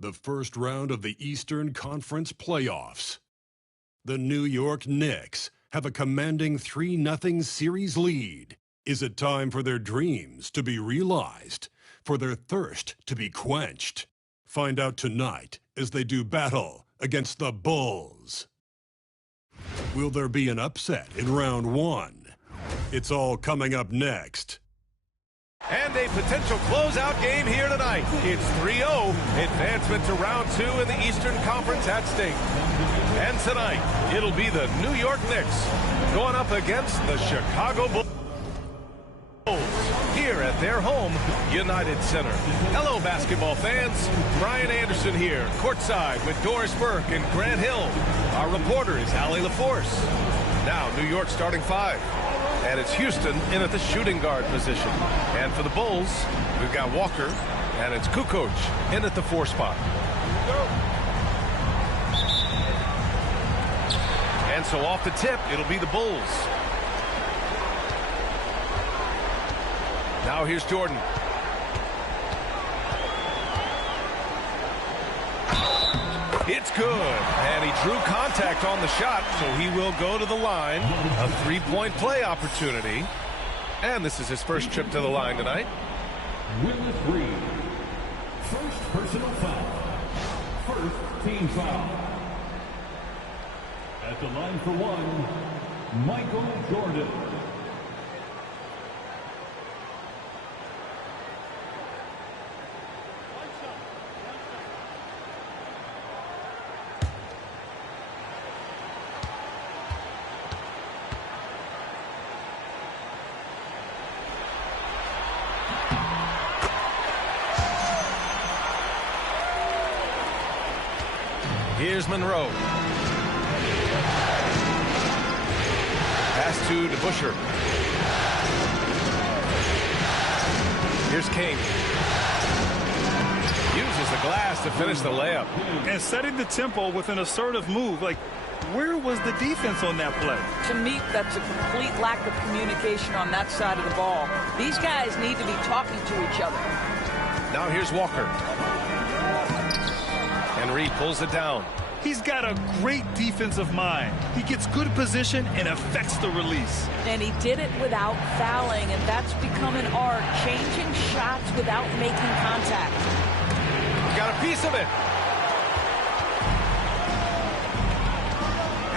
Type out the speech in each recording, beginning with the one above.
the first round of the Eastern Conference playoffs. The New York Knicks have a commanding 3-0 series lead. Is it time for their dreams to be realized, for their thirst to be quenched? Find out tonight as they do battle against the Bulls. Will there be an upset in round one? It's all coming up next. And a potential closeout game here tonight. It's 3-0. Advancement to round 2 in the Eastern Conference at stake. And tonight, it'll be the New York Knicks going up against the Chicago Bulls here at their home, United Center. Hello, basketball fans. Brian Anderson here, courtside with Doris Burke and Grant Hill. Our reporter is Allie LaForce. Now, New York starting 5. And it's Houston in at the shooting guard position. And for the Bulls, we've got Walker, and it's Kukoc in at the 4 spot. And so off the tip, it'll be the Bulls. Now here's Jordan. It's good, and he drew contact on the shot, so he will go to the line. A 3-point play opportunity, and this is his first trip to the line tonight. Willis Reed, first personal foul, first team foul. At the line for one, Michael Jordan. Here's Monroe. Pass to DeBusschere. Here's King. Uses the glass to finish the layup. And setting the tempo with an assertive move. Like, where was the defense on that play? To me, that's a complete lack of communication on that side of the ball. These guys need to be talking to each other. Now here's Walker. Henry pulls it down. He's got a great defensive mind. He gets good position and affects the release. And he did it without fouling, and that's become an art, changing shots without making contact. Got a piece of it.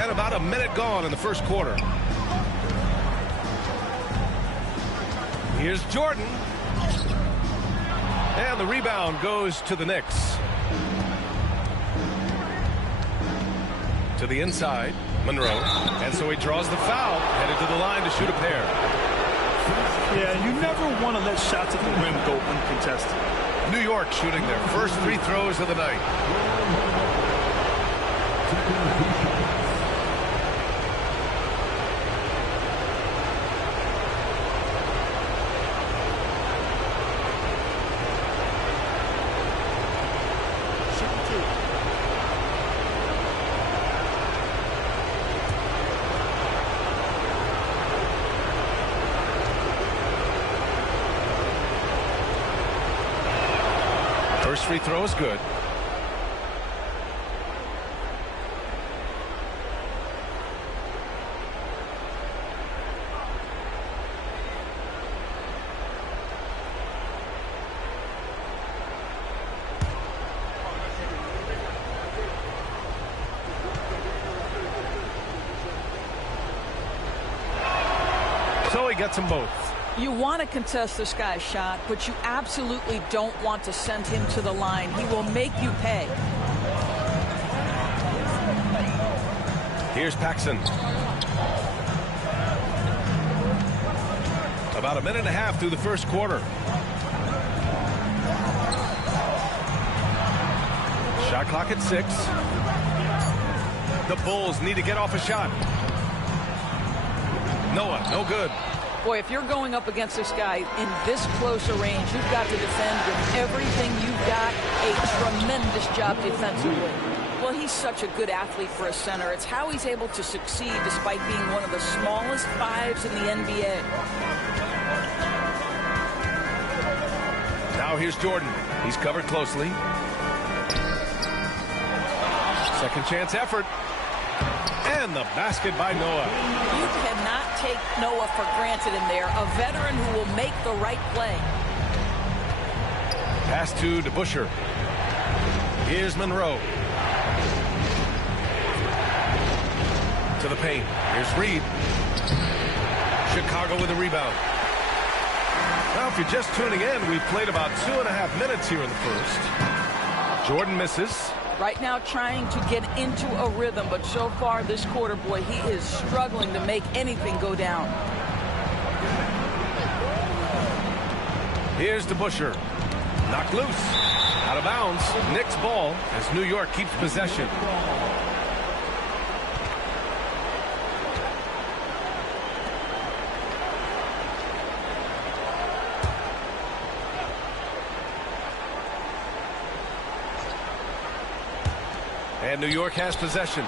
And about a minute gone in the first quarter. Here's Jordan. And the rebound goes to the Knicks. To the inside, Monroe, and so he draws the foul, headed to the line to shoot a pair. Yeah, you never want to let shots at the rim go uncontested. New York shooting their first free throws of the night. First free throw is good. So he gets them both. You want to contest this guy's shot, but you absolutely don't want to send him to the line. He will make you pay. Here's Paxson. About a minute and a half through the first quarter. Shot clock at 6. The Bulls need to get off a shot. Noah, no good. Boy, if you're going up against this guy in this close a range, you've got to defend with everything you've got. A tremendous job defensively. Well, he's such a good athlete for a center. It's how he's able to succeed despite being one of the smallest 5s in the NBA. Now here's Jordan. He's covered closely. Second chance effort. And the basket by Noah. You cannot take Noah for granted in there. A veteran who will make the right play. Pass to DeBusschere. Here's Monroe. To the paint. Here's Reed. Chicago with a rebound. Now, if you're just tuning in, we've played about 2.5 minutes here in the first. Jordan misses. Right now trying to get into a rhythm, but so far this quarter, boy, he is struggling to make anything go down. Here's DeBusschere. Knocked loose. Out of bounds. Knicks ball as New York keeps possession. And New York has possession.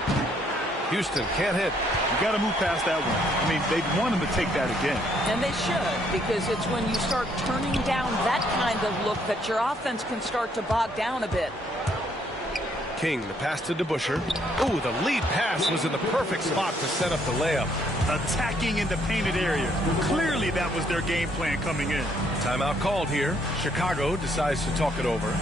Houston can't hit. You got to move past that one. I mean, they want him to take that again. And they should, because it's when you start turning down that kind of look that your offense can start to bog down a bit. King, the pass to DeBusschere. Ooh, the lead pass was in the perfect spot to set up the layup. Attacking in the painted area. Clearly that was their game plan coming in. Timeout called here. Chicago decides to talk it over.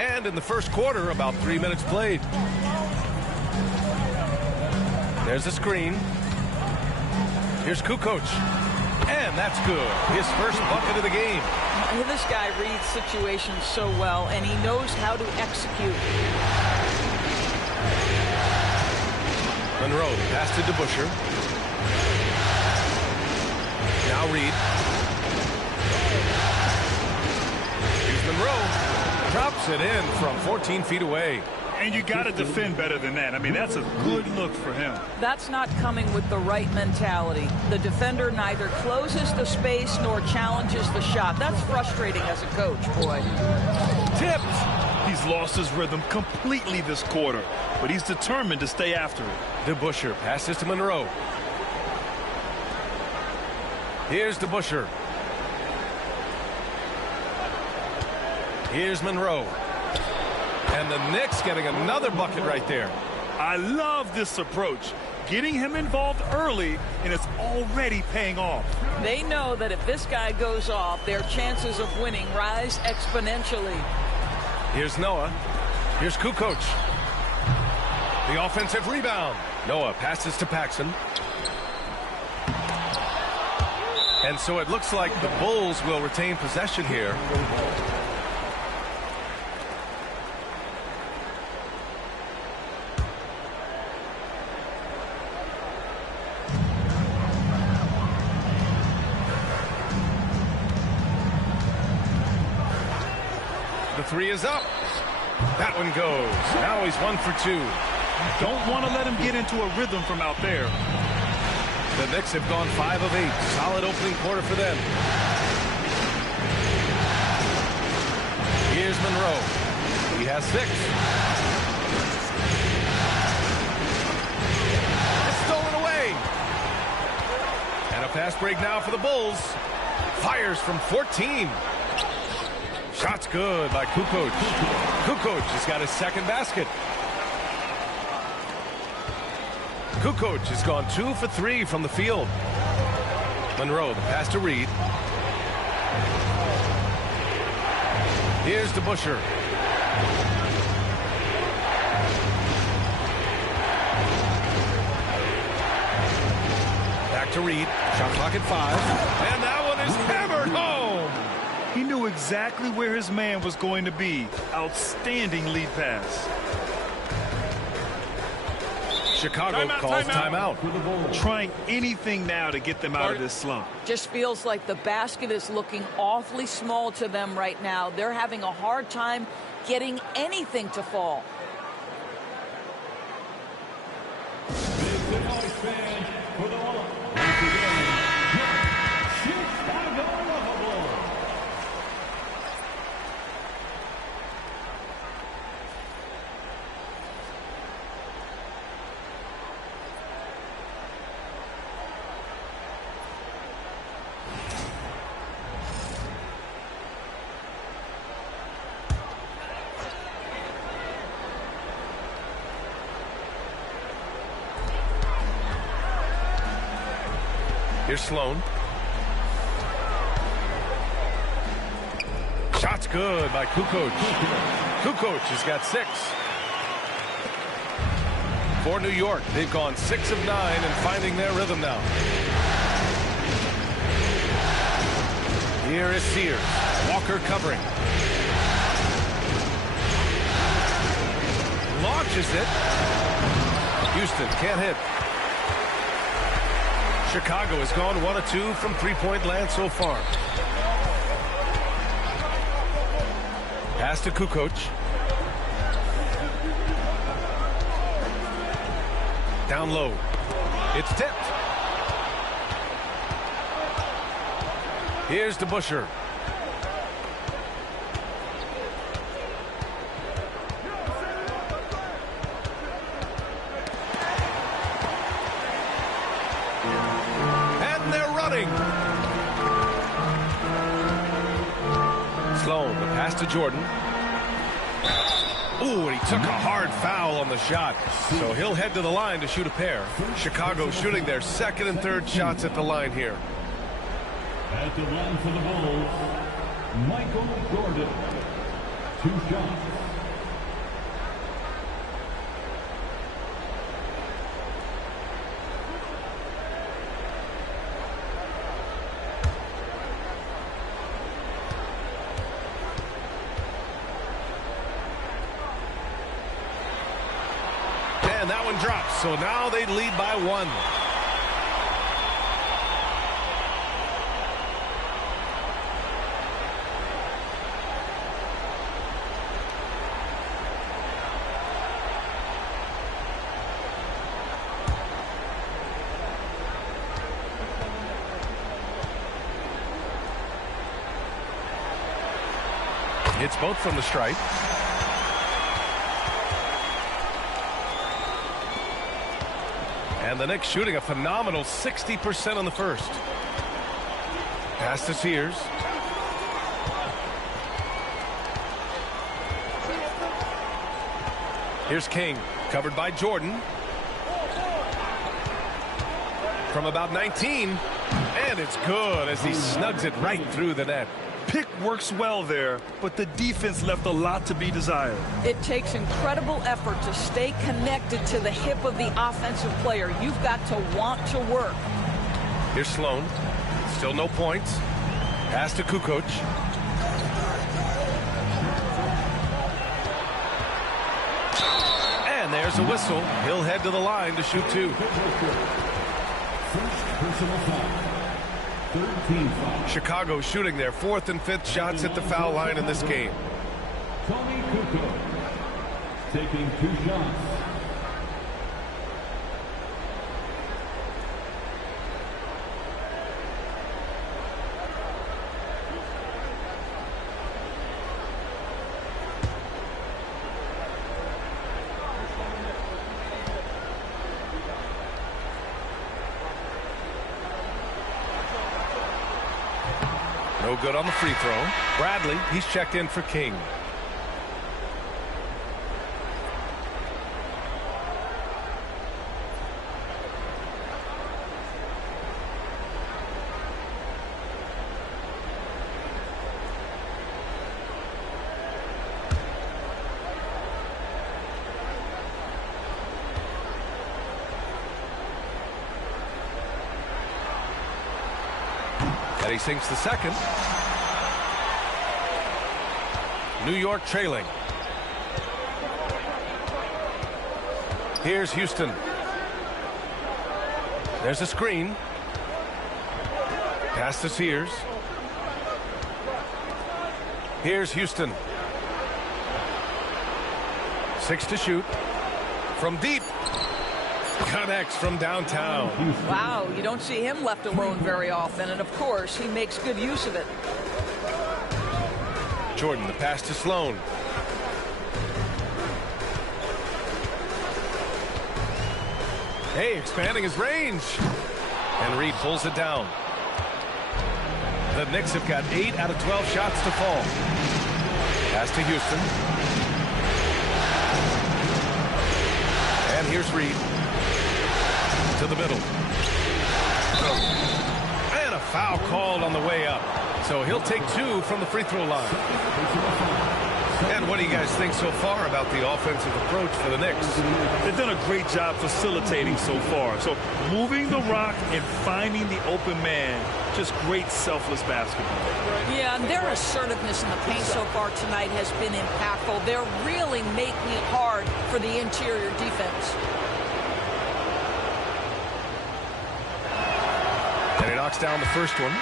And in the first quarter, about 3 minutes played. There's a screen. Here's Kukoc. And that's good. His first bucket of the game. This guy reads situations so well, and he knows how to execute. Monroe, the pass to DeBusschere. Now Reed. Here's Monroe. Drops it in from 14 feet away. And you got to defend better than that. I mean, that's a good look for him. That's not coming with the right mentality. The defender neither closes the space nor challenges the shot. That's frustrating as a coach, boy. Tipped. He's lost his rhythm completely this quarter, but he's determined to stay after it. DeBusschere passes to Monroe. Here's DeBusschere. Here's Monroe. And the Knicks getting another bucket right there. I love this approach. Getting him involved early, and it's already paying off. They know that if this guy goes off, their chances of winning rise exponentially. Here's Noah. Here's Kukoc. The offensive rebound. Noah passes to Paxson. And so it looks like the Bulls will retain possession here. The three is up. That one goes. Now he's 1 for 2. Don't want to let him get into a rhythm from out there. The Knicks have gone 5 of 8. Solid opening quarter for them. Here's Monroe. He has 6. It's stolen away. And a fast break now for the Bulls. Fires from 14. Shot's good by Kukoc. Kukoc has got his second basket. Kukoc has gone 2 for 3 from the field. Monroe, the pass to Reed. Here's DeBusschere. Back to Reed. Shot clock at 5. And that one is hammered home. He knew exactly where his man was going to be. Outstanding lead pass. Chicago calls timeout. Trying anything now to get them out of this slump. Just feels like the basket is looking awfully small to them right now. They're having a hard time getting anything to fall. Here's Sloan. Shot's good by Kukoc. Kukoc has got 6. For New York, they've gone 6 of 9 and finding their rhythm now. Here is Sears. Walker covering. Launches it. Houston can't hit. Chicago has gone 1 of 2 from three-point land so far. Pass to Kukoc. Down low. It's tipped. Here's to Busher. Sloan, the pass to Jordan. Ooh, and he took a hard foul on the shot. So he'll head to the line to shoot a pair. Chicago shooting their second and third shots at the line here. At the line for the Bulls, Michael Jordan. 2 shots. And that one drops, so now they lead by 1. It's both from the stripe. And the Knicks shooting a phenomenal 60% on the first. Pass to Sears. Here's King, covered by Jordan. From about 19, and it's good as he snugs it right through the net. Pick works well there, but the defense left a lot to be desired. It takes incredible effort to stay connected to the hip of the offensive player. You've got to want to work. Here's Sloan. Still no points. Pass to Kukoc. And there's a whistle. He'll head to the line to shoot 2. First personal foul. 13 foul. Chicago shooting their 4th and 5th shots at the foul line in this game. Tony Kukoc taking 2 shots. No good on the free throw. Bradley, he's checked in for King. And he sinks the second. New York trailing. Here's Houston. There's a screen. Pass to Sears. Here's Houston. 6 to shoot. From deep. Connects from downtown. Wow, you don't see him left alone very often, and of course, he makes good use of it. Jordan, the pass to Sloan. Hey, expanding his range. And Reed pulls it down. The Knicks have got 8 out of 12 shots to fall. Pass to Houston. And here's Reed. To the middle. And a foul called on the way up. So he'll take 2 from the free throw line. And what do you guys think so far about the offensive approach for the Knicks? They've done a great job facilitating so far. So moving the rock and finding the open man, just great selfless basketball. Yeah, and their assertiveness in the paint so far tonight has been impactful. They're really making it hard for the interior defense. And he knocks down the first one.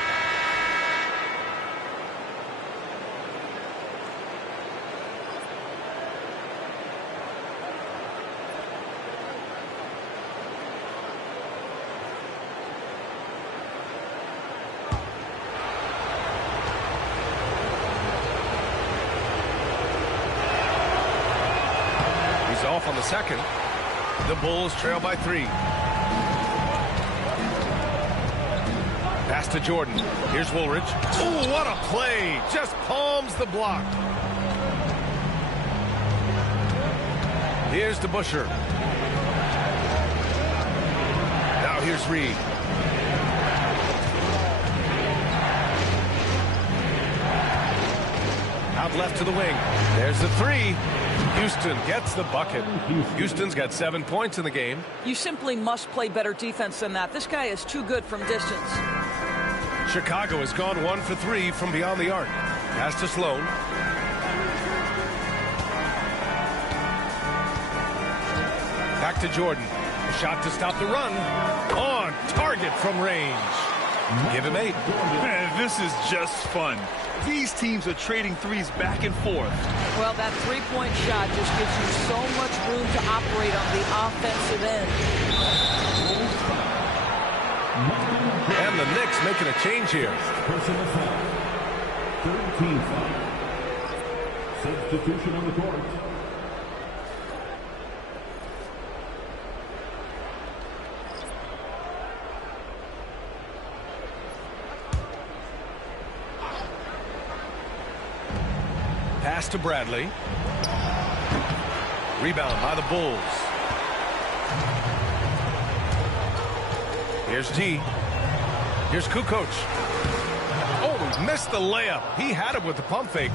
Off on the second. The Bulls trail by 3. Pass to Jordan. Here's Woolridge. Oh, what a play. Just palms the block. Here's DeBusschere. Now here's Reed. Out left to the wing. There's the 3. Houston gets the bucket. Houston's got 7 points in the game. You simply must play better defense than that. This guy is too good from distance. Chicago has gone 1 for 3 from beyond the arc. Pass to Sloan. Back to Jordan. A shot to stop the run. On target from range. Give him 8. Man, this is just fun. These teams are trading threes back and forth. Well, that three-point shot just gives you so much room to operate on the offensive end. And the Knicks making a change here. Personal foul. 13 foul. Substitution on the court. Pass to Bradley. Rebound by the Bulls. Here's T. Here's Kukoc. Oh, missed the layup. He had it with the pump fake.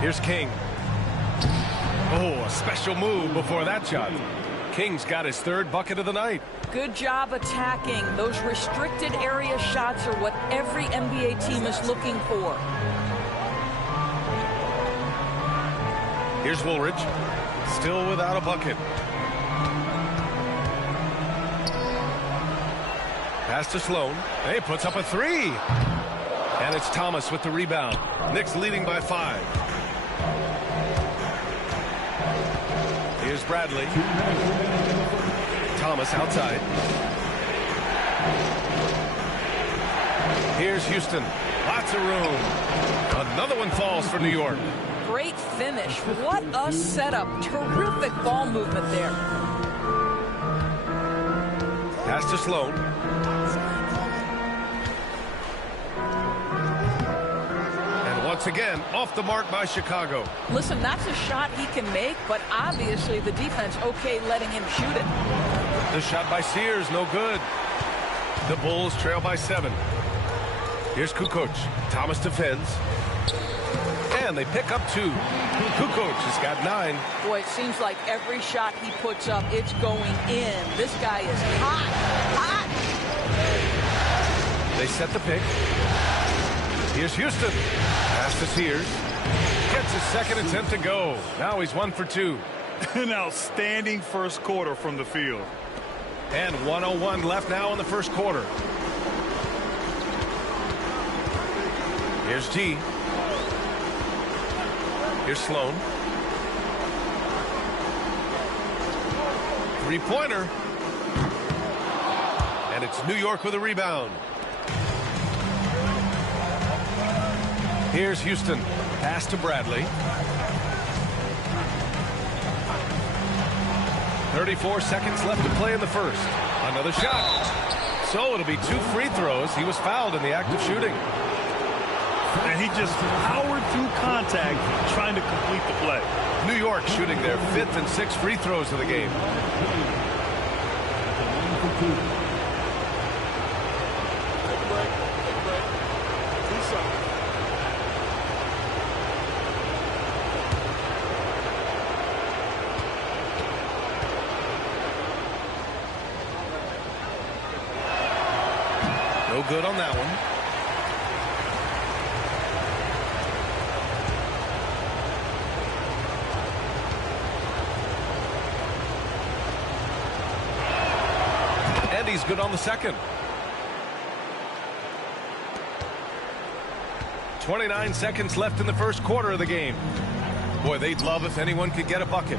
Here's King. Oh, a special move before that shot. King's got his 3rd bucket of the night. Good job attacking. Those restricted area shots are what every NBA team is looking for. Here's Woolridge. Still without a bucket. Pass to Sloan. He puts up a 3. And it's Thomas with the rebound. Knicks leading by 5. Here's Bradley. Thomas outside. Here's Houston. Lots of room. Another one falls for New York. Great finish. What a setup. Terrific ball movement there. Pass to Sloan. And once again, off the mark by Chicago. Listen, that's a shot he can make, but obviously the defense okay letting him shoot it. The shot by Sears, no good. The Bulls trail by 7. Here's Kukoc. Thomas defends. And they pick up 2. Kukoc has got 9. Boy, it seems like every shot he puts up, it's going in. This guy is hot, hot. They set the pick. Here's Houston. Pass to Sears. Gets his second attempt to go. Now he's 1 for 2. An outstanding first quarter from the field. And 1:01 left now in the first quarter. Here's G. Here's Sloan. Three-pointer. And it's New York with a rebound. Here's Houston. Pass to Bradley. 34 seconds left to play in the first. Another shot. So it'll be 2 free throws. He was fouled in the act of shooting. And he just powered through contact trying to complete the play. New York shooting their 5th and 6th free throws of the game. No good on that one. And he's good on the second. 29 seconds left in the first quarter of the game. Boy, they'd love if anyone could get a bucket.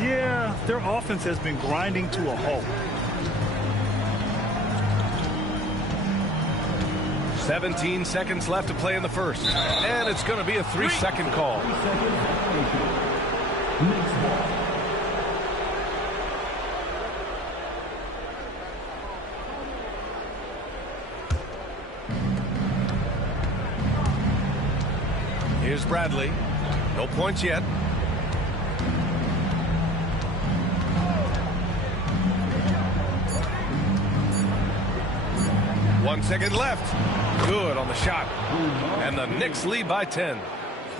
Yeah, their offense has been grinding to a halt. 17 seconds left to play in the first. And it's going to be a 3-second call. Here's Bradley. No points yet. One second left. Good on the shot. And the Knicks lead by 10.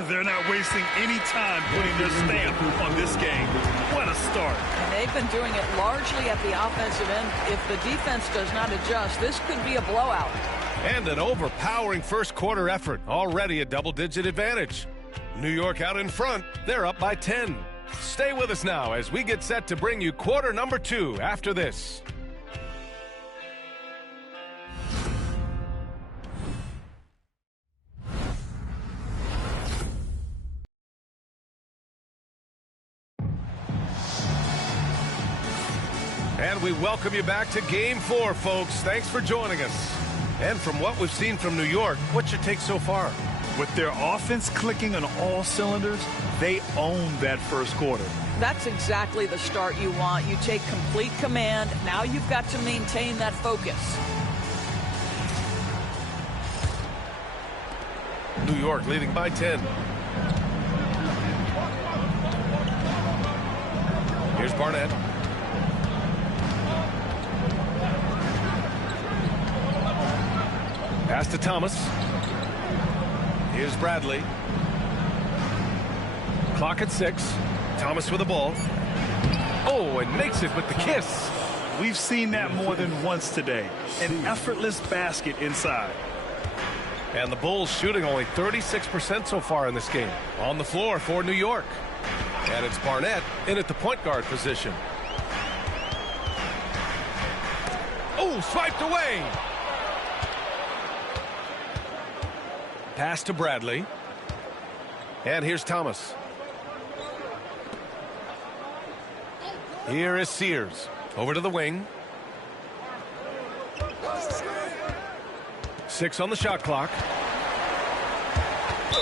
They're not wasting any time putting their stamp on this game. What a start. And they've been doing it largely at the offensive end. If the defense does not adjust, this could be a blowout. And an overpowering first quarter effort. Already a double-digit advantage. New York out in front. They're up by 10. Stay with us now as we get set to bring you quarter number 2 after this. And we welcome you back to Game 4, folks. Thanks for joining us. And from what we've seen from New York, what's your take so far? With their offense clicking on all cylinders, they own that first quarter. That's exactly the start you want. You take complete command. Now you've got to maintain that focus. New York leading by 10. Here's Barnett. Pass to Thomas. Here's Bradley. Clock at 6. Thomas with the ball. Oh, and makes it with the kiss. We've seen that more than once today. An effortless basket inside. And the Bulls shooting only 36% so far in this game. On the floor for New York. And it's Barnett in at the point guard position. Oh, swiped away. Pass to Bradley. And here's Thomas. Here is Sears. Over to the wing. 6 on the shot clock.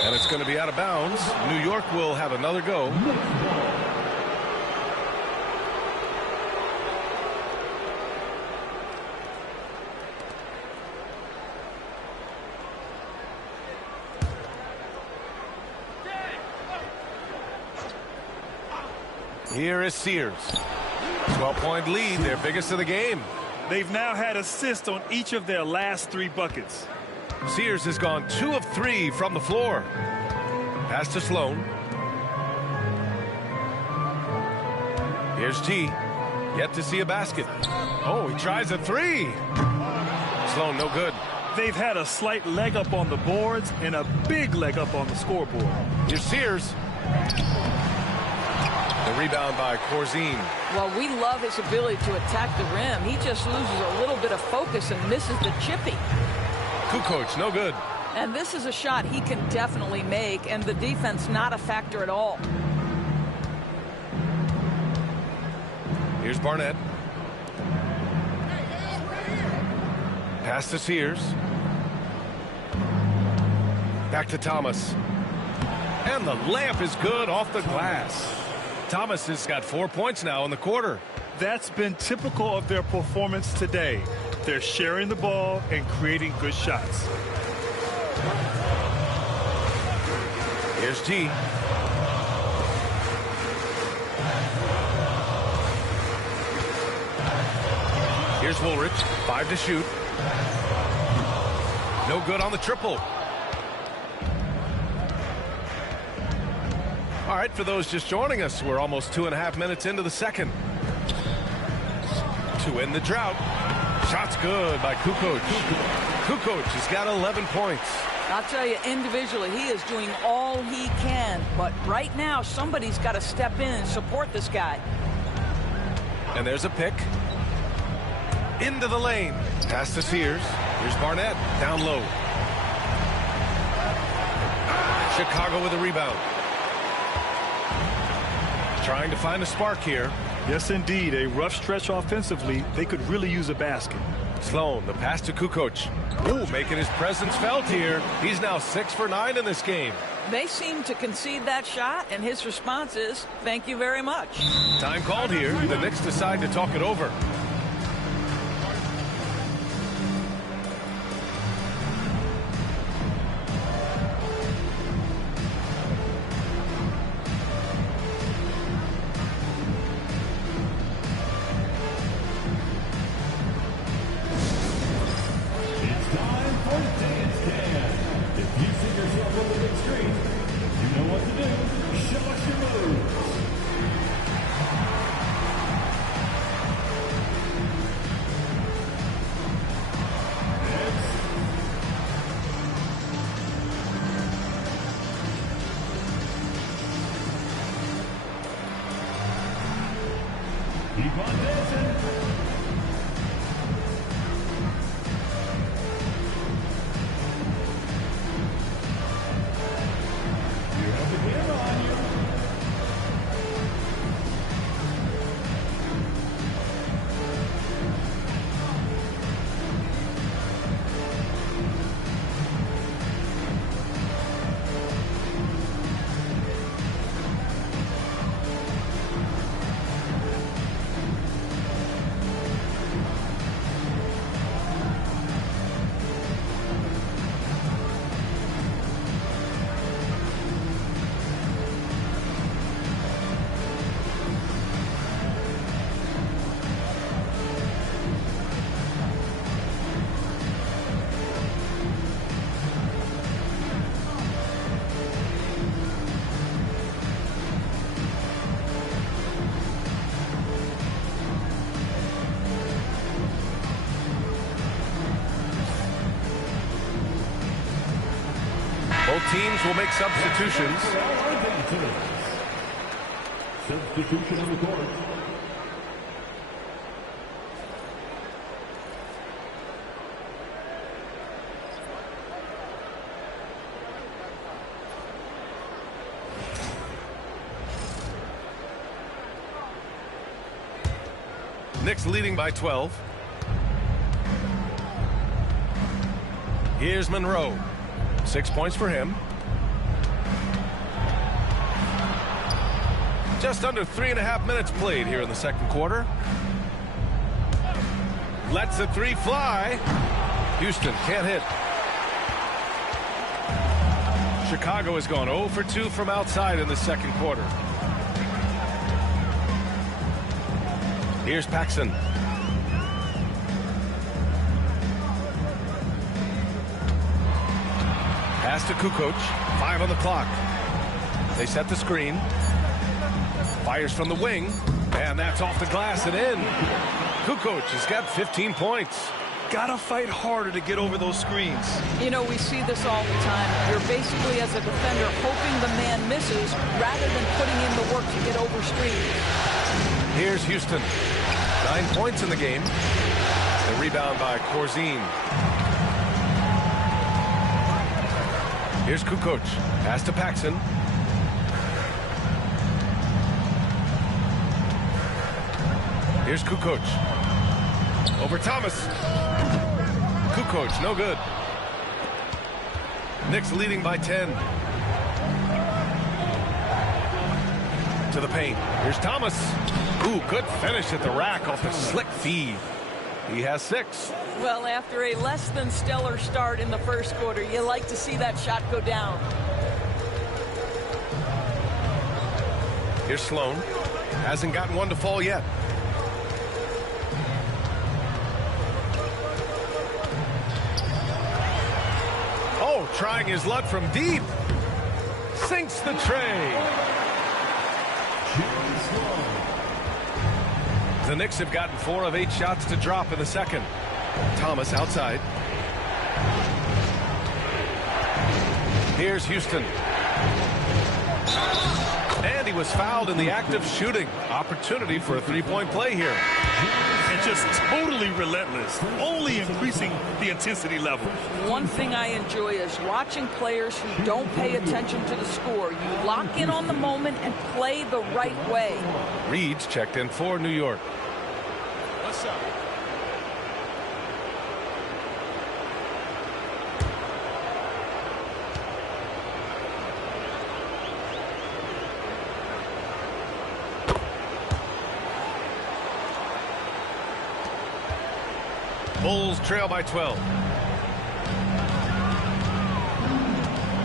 And it's going to be out of bounds. New York will have another go. Here is Sears. 12-point lead, their biggest of the game. They've now had assists on each of their last 3 buckets. Sears has gone 2 of 3 from the floor. Pass to Sloan. Here's T. Yet to see a basket. Oh, he tries a 3. Sloan no good. They've had a slight leg up on the boards and a big leg up on the scoreboard. Here's Sears. The rebound by Corzine. Well, we love his ability to attack the rim. He just loses a little bit of focus and misses the chippy. Kukoc, no good. And this is a shot he can definitely make, and the defense not a factor at all. Here's Barnett. Pass to Sears. Back to Thomas. And the layup is good off the glass. Thomas has got 4 points now in the quarter. That's been typical of their performance today. They're sharing the ball and creating good shots. Here's G. Here's Woolridge. 5 to shoot. No good on the triple. All right, for those just joining us, we're almost 2.5 minutes into the second. To end the drought. Shot's good by Kukoc. Kukoc has got 11 points. I'll tell you, individually, he is doing all he can. But right now, somebody's got to step in and support this guy. And there's a pick. Into the lane. Pass to Sears. Here's Barnett. Down low. Chicago with a rebound. Trying to find a spark here. Yes, indeed. A rough stretch offensively. They could really use a basket. Sloan, the pass to Kukoc. Ooh, making his presence felt here. He's now 6 for 9 in this game. They seem to concede that shot, and his response is, thank you very much. Time called here. The Knicks decide to talk it over. Both teams will make substitutions. Substitution on the court. Knicks leading by 12. Here's Monroe. 6 points for him. Just under 3.5 minutes played here in the second quarter. Lets the three fly. Houston can't hit. Chicago has gone 0 for 2 from outside in the second quarter. Here's Paxson. Pass to Kukoc. 5 on the clock. They set the screen. Fires from the wing. And that's off the glass and in. Kukoc has got 15 points. gotta fight harder to get over those screens. You know, we see this all the time. You're basically, as a defender, hoping the man misses rather than putting in the work to get over screens. Here's Houston. 9 points in the game. The rebound by Corzine. Here's Kukoc. Pass to Paxson. Here's Kukoc. Over Thomas. Kukoc, no good. Knicks leading by 10. To the paint. Here's Thomas. Ooh, good finish at the rack off the slick feed. He has 6. Well, after a less than stellar start in the first quarter, you like to see that shot go down. Here's Sloan. Hasn't gotten one to fall yet. Oh, trying his luck from deep. Sinks the tray. The Knicks have gotten 4 of 8 shots to drop in the second. Thomas outside. Here's Houston. And he was fouled in the act of shooting. Opportunity for a three-point play here. And just totally relentless, only increasing the intensity level. One thing I enjoy is watching players who don't pay attention to the score. You lock in on the moment and play the right way. Reed's checked in for New York. What's up? Bulls trail by 12.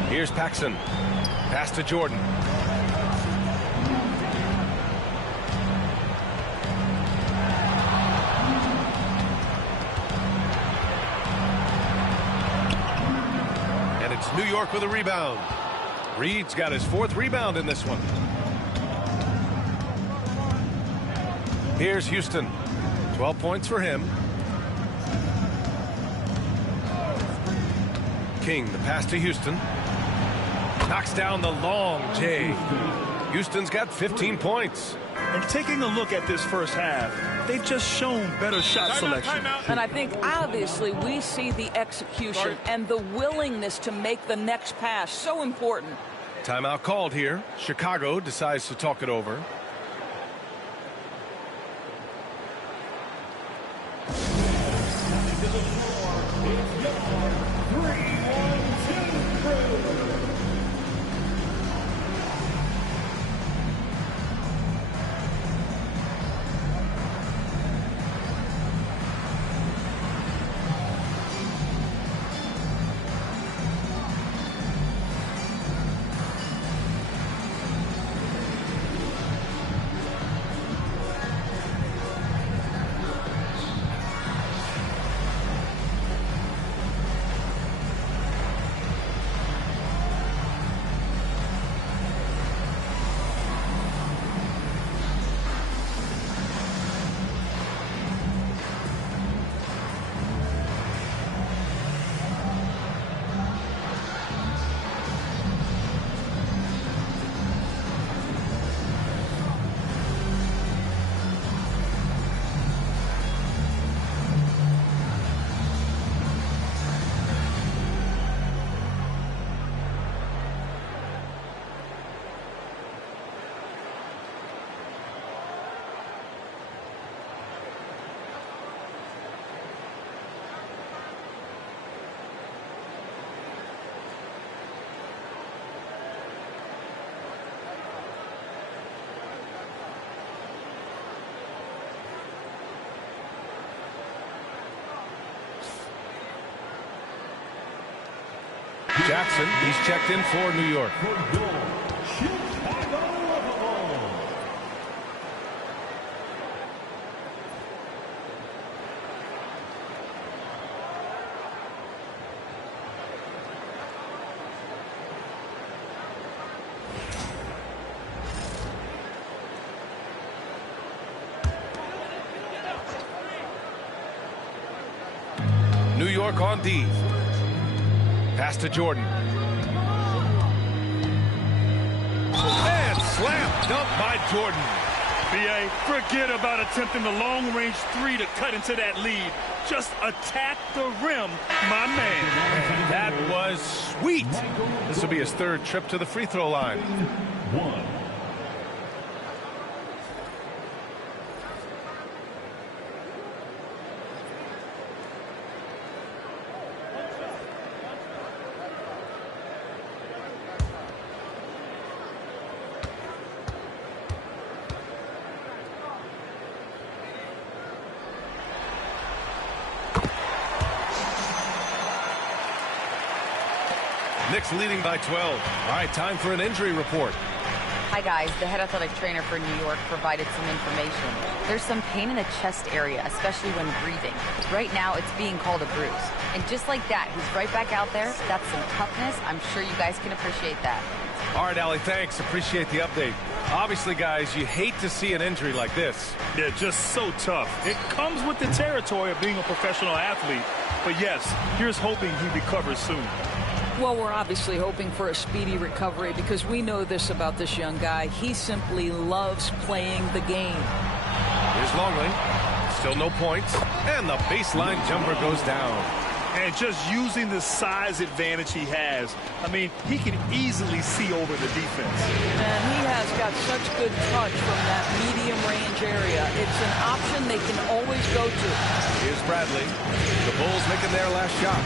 Here's Paxson. Pass to Jordan. And it's New York with a rebound. Reed's got his 4th rebound in this one. Here's Houston. 12 points for him. King, the pass to Houston. Knocks down the long J. Houston's got 15 points. And taking a look at this first half, they've just shown better shot selection. And I think obviously we see the execution and the willingness to make the next pass so important. Timeout called here. Chicago decides to talk it over. Jackson, he's checked in for New York. York on D. Pass to Jordan. And slam dunk by Jordan. B.A., forget about attempting the long-range three to cut into that lead. Just attack the rim, my man. That was sweet. This will be his third trip to the free throw line. One. Knicks leading by 12. All right, time for an injury report. Hi guys, the head athletic trainer for New York provided some information. There's some pain in the chest area, especially when breathing. Right now, it's being called a bruise. And just like that, he's right back out there. That's some toughness. I'm sure you guys can appreciate that. All right, Allie, thanks. Appreciate the update. Obviously, guys, you hate to see an injury like this. Yeah, just so tough. It comes with the territory of being a professional athlete. But yes, here's hoping he recovers soon. Well, we're obviously hoping for a speedy recovery because we know this about this young guy. He simply loves playing the game. Here's Longley. Still no points. And the baseline jumper goes down. And just using the size advantage he has, I mean, he can easily see over the defense. And he has got such good touch from that medium range area. It's an option they can always go to. Here's Bradley. The Bulls making their last shot.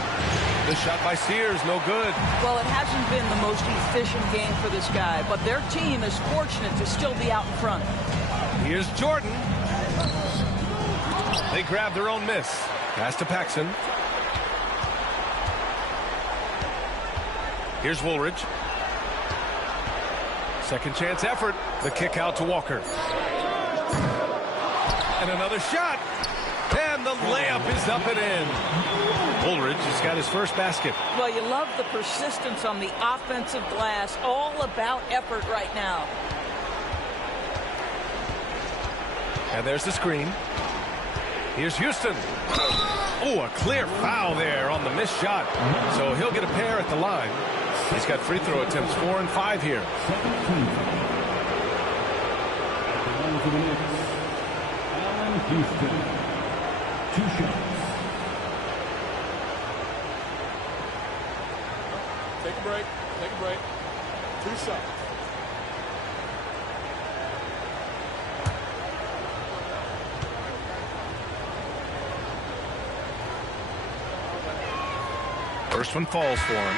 The shot by Sears, no good. Well, it hasn't been the most efficient game for this guy, but their team is fortunate to still be out in front. Here's Jordan. They grab their own miss. Pass to Paxson. Here's Woolridge. Second chance effort. The kick out to Walker. And another shot. And the layup is up and in. Woolridge has got his first basket. Well, you love the persistence on the offensive glass. All about effort right now. And there's the screen. Here's Houston. Oh, a clear foul there on the missed shot. So he'll get a pair at the line. He's got free throw attempts 4 and 5 here. Houston. 2 shots. Take a break. Take a break. 2 shots. First one falls for him.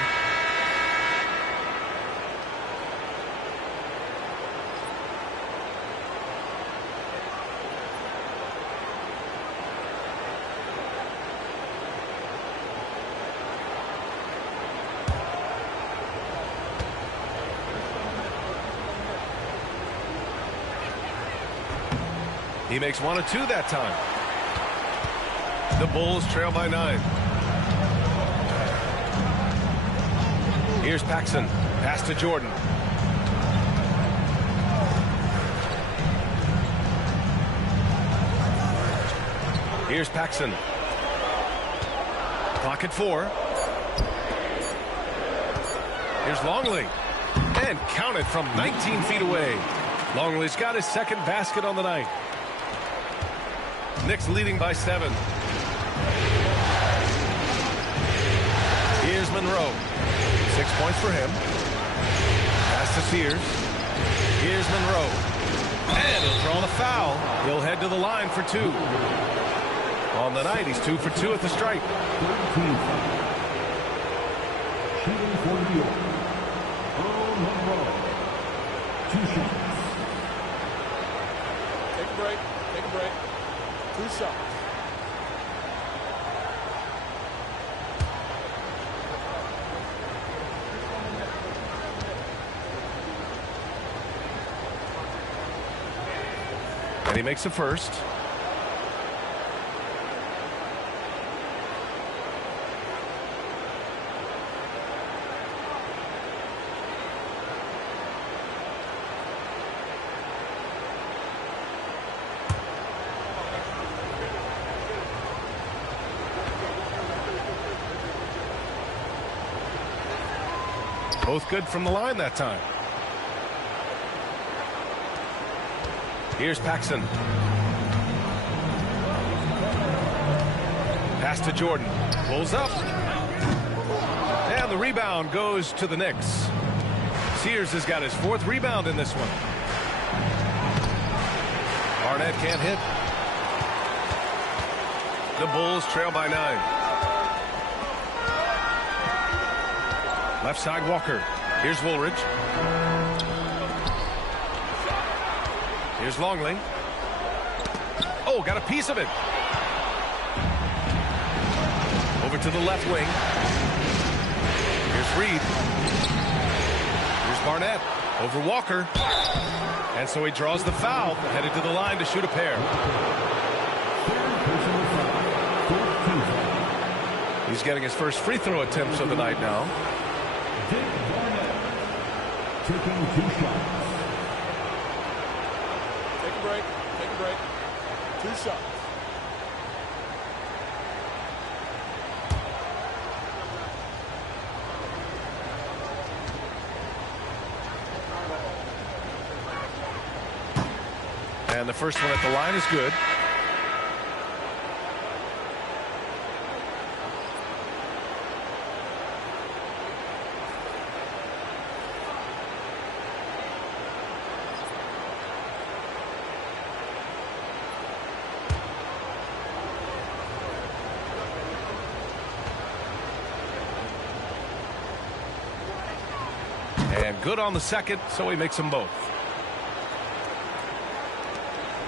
He makes 1 of 2 that time. The Bulls trail by 9. Here's Paxson. Pass to Jordan. Here's Paxson. Clock at 4. Here's Longley. And count it from 19 feet away. Longley's got his second basket on the night. Knicks leading by 7. Here's Monroe. 6 points for him. Pass to Sears. Here's Monroe. And he'll draw the foul. He'll head to the line for 2. On the night, he's 2 for 2 at the stripe. Shooting for New York. Monroe. 2 shots. Take a break. Take a break. 2 shots. And he makes the first. Both good from the line that time. Here's Paxson. Pass to Jordan. Pulls up. And the rebound goes to the Knicks. Sears has got his 4th rebound in this one. Barnett can't hit. The Bulls trail by 9. Left side, Walker. Here's Woolridge. Here's Longley. Oh, got a piece of it. Over to the left wing. Here's Reed. Here's Barnett. Over Walker. And so he draws the foul, headed to the line to shoot a pair. He's getting his first free throw attempts of the night now. Taking 2 shots. Take a break. Take a break. 2 shots. And the first one at the line is good. And good on the second, so he makes them both.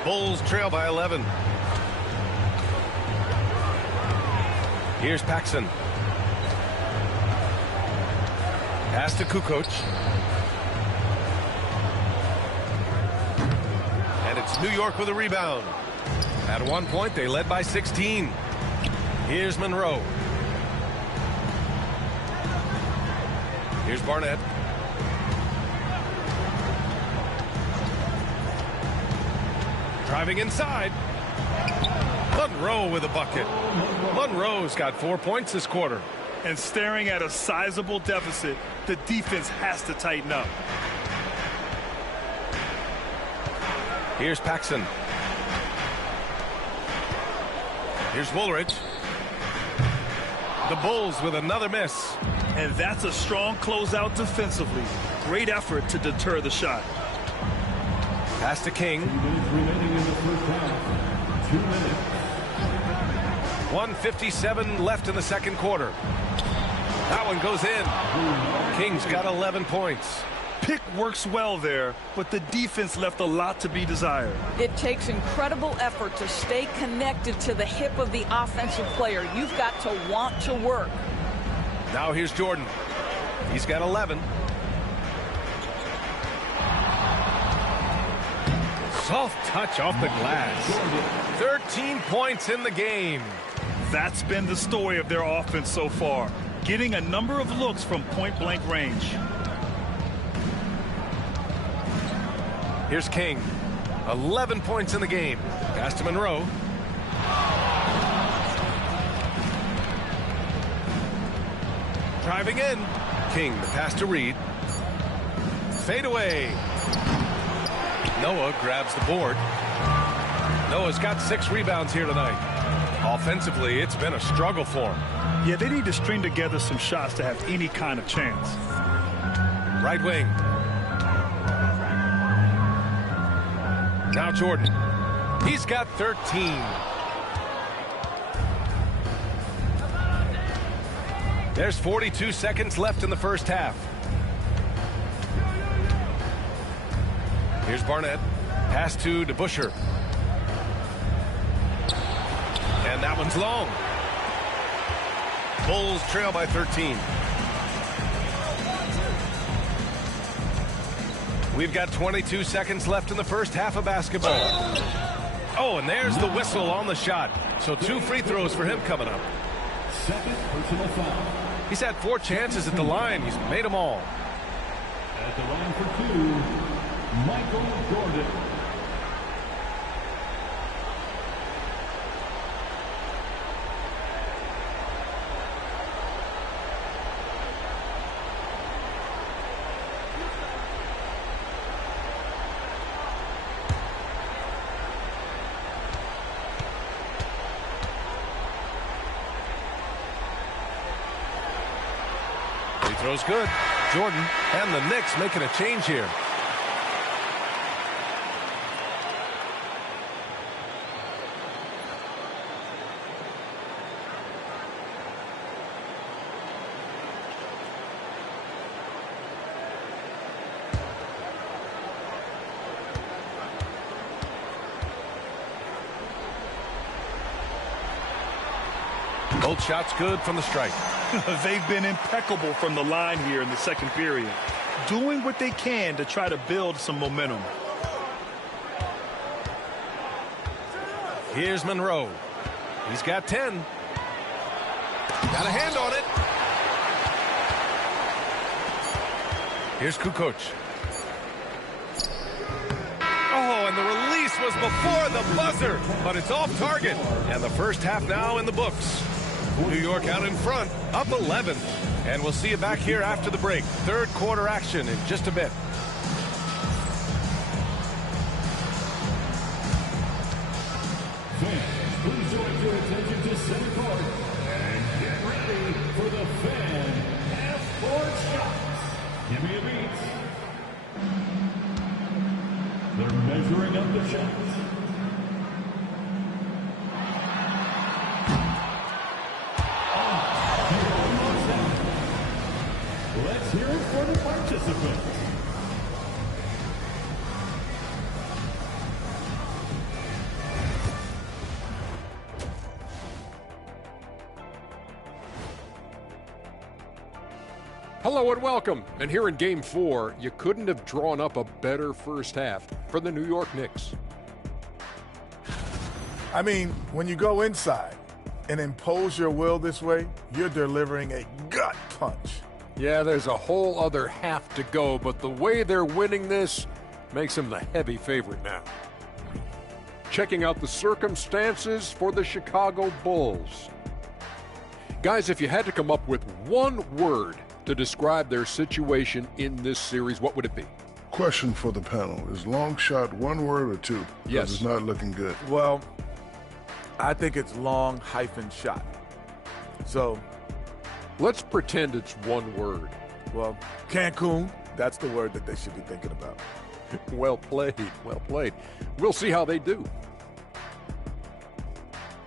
Bulls trail by 11. Here's Paxson. Pass to Kukoc. And it's New York with a rebound. At one point, they led by 16. Here's Monroe. Here's Barnett. Driving inside. Monroe with a bucket. Monroe's got 4 points this quarter. And staring at a sizable deficit, the defense has to tighten up. Here's Paxson. Here's Woolridge. The Bulls with another miss. And that's a strong closeout defensively. Great effort to deter the shot. Pass to King. 2 minutes remaining in the first half. 2 minutes. 1:57 left in the second quarter. That one goes in. King's got 11 points. Pick works well there, but the defense left a lot to be desired. It takes incredible effort to stay connected to the hip of the offensive player. You've got to want to work. Now here's Jordan. He's got 11. Soft touch off the glass. 13 points in the game. That's been the story of their offense so far, getting a number of looks from point-blank range. Here's King. 11 points in the game. Pass to Monroe. Driving in. King, the pass to Reed. Fade away. Noah grabs the board. Noah's got 6 rebounds here tonight. Offensively, it's been a struggle for him. Yeah, they need to string together some shots to have any kind of chance. Right wing. Now Jordan. He's got 13. There's 42 seconds left in the first half. Here's Barnett. Pass to DeBusschere. And that one's long. Bulls trail by 13. We've got 22 seconds left in the first half of basketball. Oh, and there's the whistle on the shot. So 2 free throws for him coming up. Second personal foul. He's had 4 chances at the line. He's made them all. At the line for 2, Michael Jordan. throw's good. Jordan and the Knicks making a change here. Both shots good from the strike. They've been impeccable from the line here in the second period, doing what they can to try to build some momentum. Here's Monroe. He's got 10. Got a hand on it. Here's Kukoc. Oh, and the release was before the buzzer, but it's off target. And the first half now in the books. New York out in front, up 11. And we'll see you back here after the break. Third quarter action in just a bit. Fans, please direct your attention to center court and get ready for the fan half-court shots. Give me a beat. They're measuring up the shots. Let's hear it for the participants. Hello and welcome. And here in Game 4, you couldn't have drawn up a better first half for the New York Knicks. I mean, when you go inside and impose your will this way, you're delivering a gut punch. Yeah, there's a whole other half to go, but the way they're winning this makes them the heavy favorite now. Checking out the circumstances for the Chicago Bulls. Guys, if you had to come up with one word to describe their situation in this series, what would it be? Question for the panel. Is long shot one word or two? Yes. It's not looking good. Well, I think it's long hyphen shot. So, let's pretend it's one word. well, Cancun, that's the word that they should be thinking about. Well played, well played. We'll see how they do.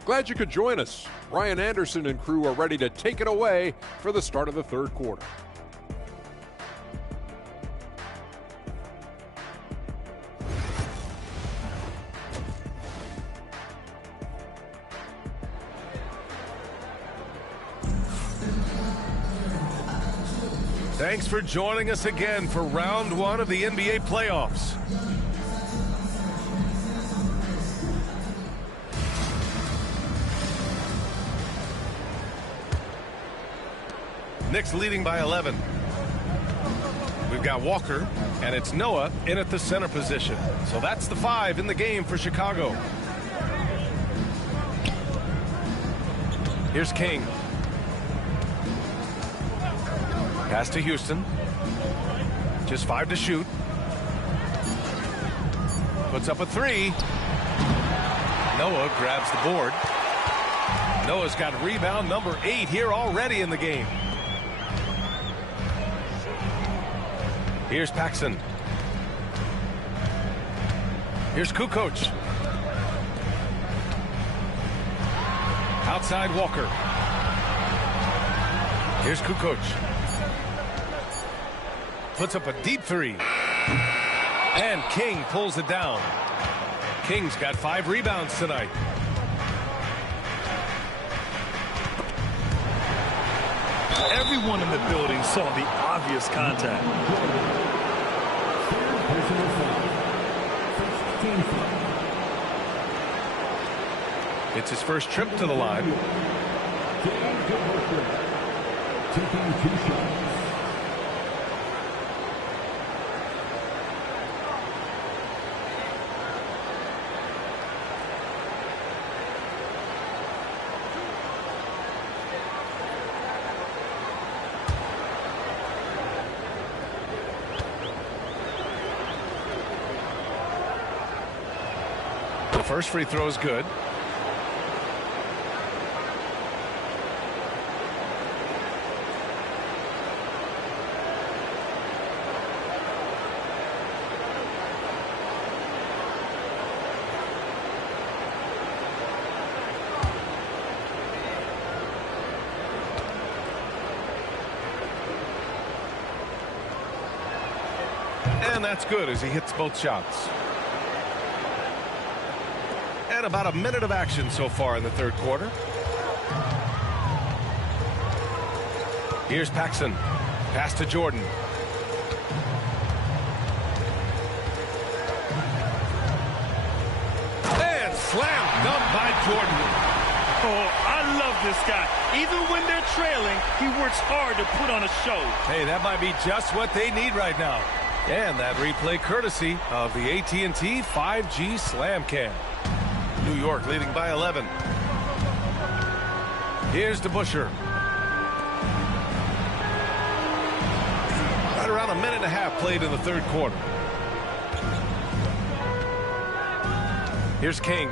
Glad you could join us. Ryan Anderson and crew are ready to take it away for the start of the third quarter. Thanks for joining us again for round one of the NBA playoffs. Knicks leading by 11. We've got Walker, and it's Noah in at the center position. So that's the 5 in the game for Chicago. Here's King. Pass to Houston. Just 5 to shoot. Puts up a 3. Noah grabs the board. Noah's got rebound number 8 here already in the game. Here's Paxson. Here's Kukoc. Outside Walker. Here's Kukoc. Puts up a deep 3. And King pulls it down. King's got 5 rebounds tonight. Everyone in the building saw the obvious contact. It's his first trip to the line. Taking 2 shots. The first free throw is good. And that's good as he hits both shots. And about a minute of action so far in the third quarter. Here's Paxson. Pass to Jordan. And slam dunk by Jordan. Oh, I love this guy. Even when they're trailing, he works hard to put on a show. Hey, that might be just what they need right now. And that replay courtesy of the AT&T 5G Slam Cam. New York leading by 11. Here's DeBusschere. Right around a minute and a half played in the third quarter. Here's King.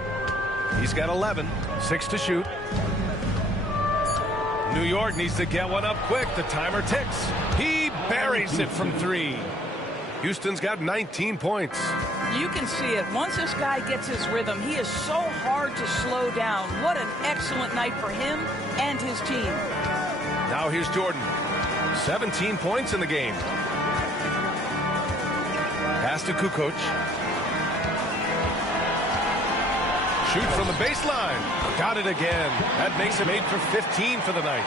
He's got 11, 6 to shoot. New York needs to get one up quick. The timer ticks. He buries it from 3. Houston's got 19 points. You can see it. Once this guy gets his rhythm, he is so hard to slow down. What an excellent night for him and his team. Now here's Jordan. 17 points in the game. Pass to Kukoc. Shoot from the baseline. Got it again. That makes him 8 for 15 for the night.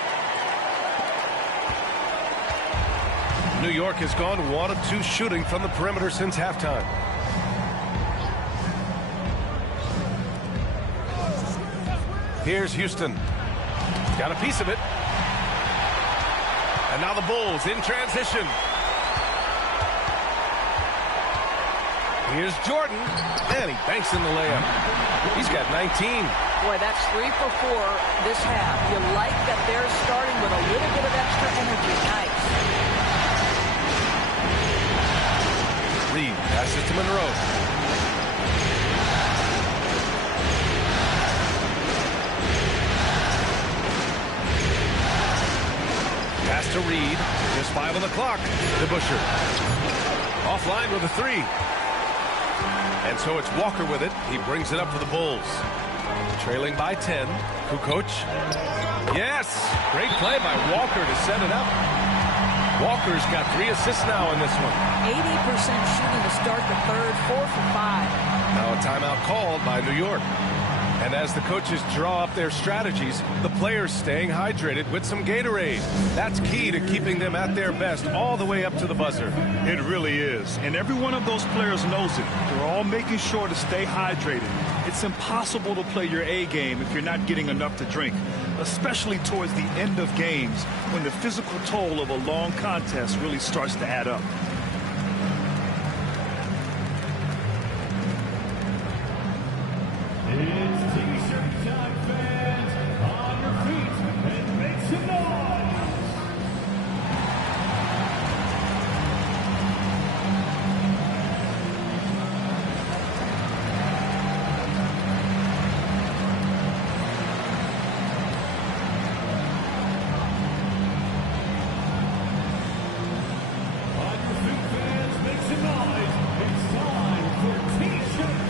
New York has gone 1 of 2 shooting from the perimeter since halftime. Here's Houston. Got a piece of it. And now the Bulls in transition. Here's Jordan. And he banks in the layup. He's got 19. Boy, that's 3 for 4 this half. You like that they're starting with a little bit of extra energy. Nice. Reed passes to Monroe. Pass to Reed. Just 5 on the clock. DeBusschere. Offline with a 3. And so it's Walker with it. He brings it up for the Bulls. Trailing by 10. Kukoc. Yes! Great play by Walker to set it up. Walker's got 3 assists now in this one. 80% shooting to start the third, 4 for 5. Now a timeout called by New York. And as the coaches draw up their strategies, the players staying hydrated with some Gatorade. That's key to keeping them at their best all the way up to the buzzer. It really is. And every one of those players knows it. They're all making sure to stay hydrated. It's impossible to play your A game if you're not getting enough to drink, especially towards the end of games when the physical toll of a long contest really starts to add up. It's T-shirt time, fans. On your feet and make some noise. On your feet, fans, make some noise. It's time for T-shirts.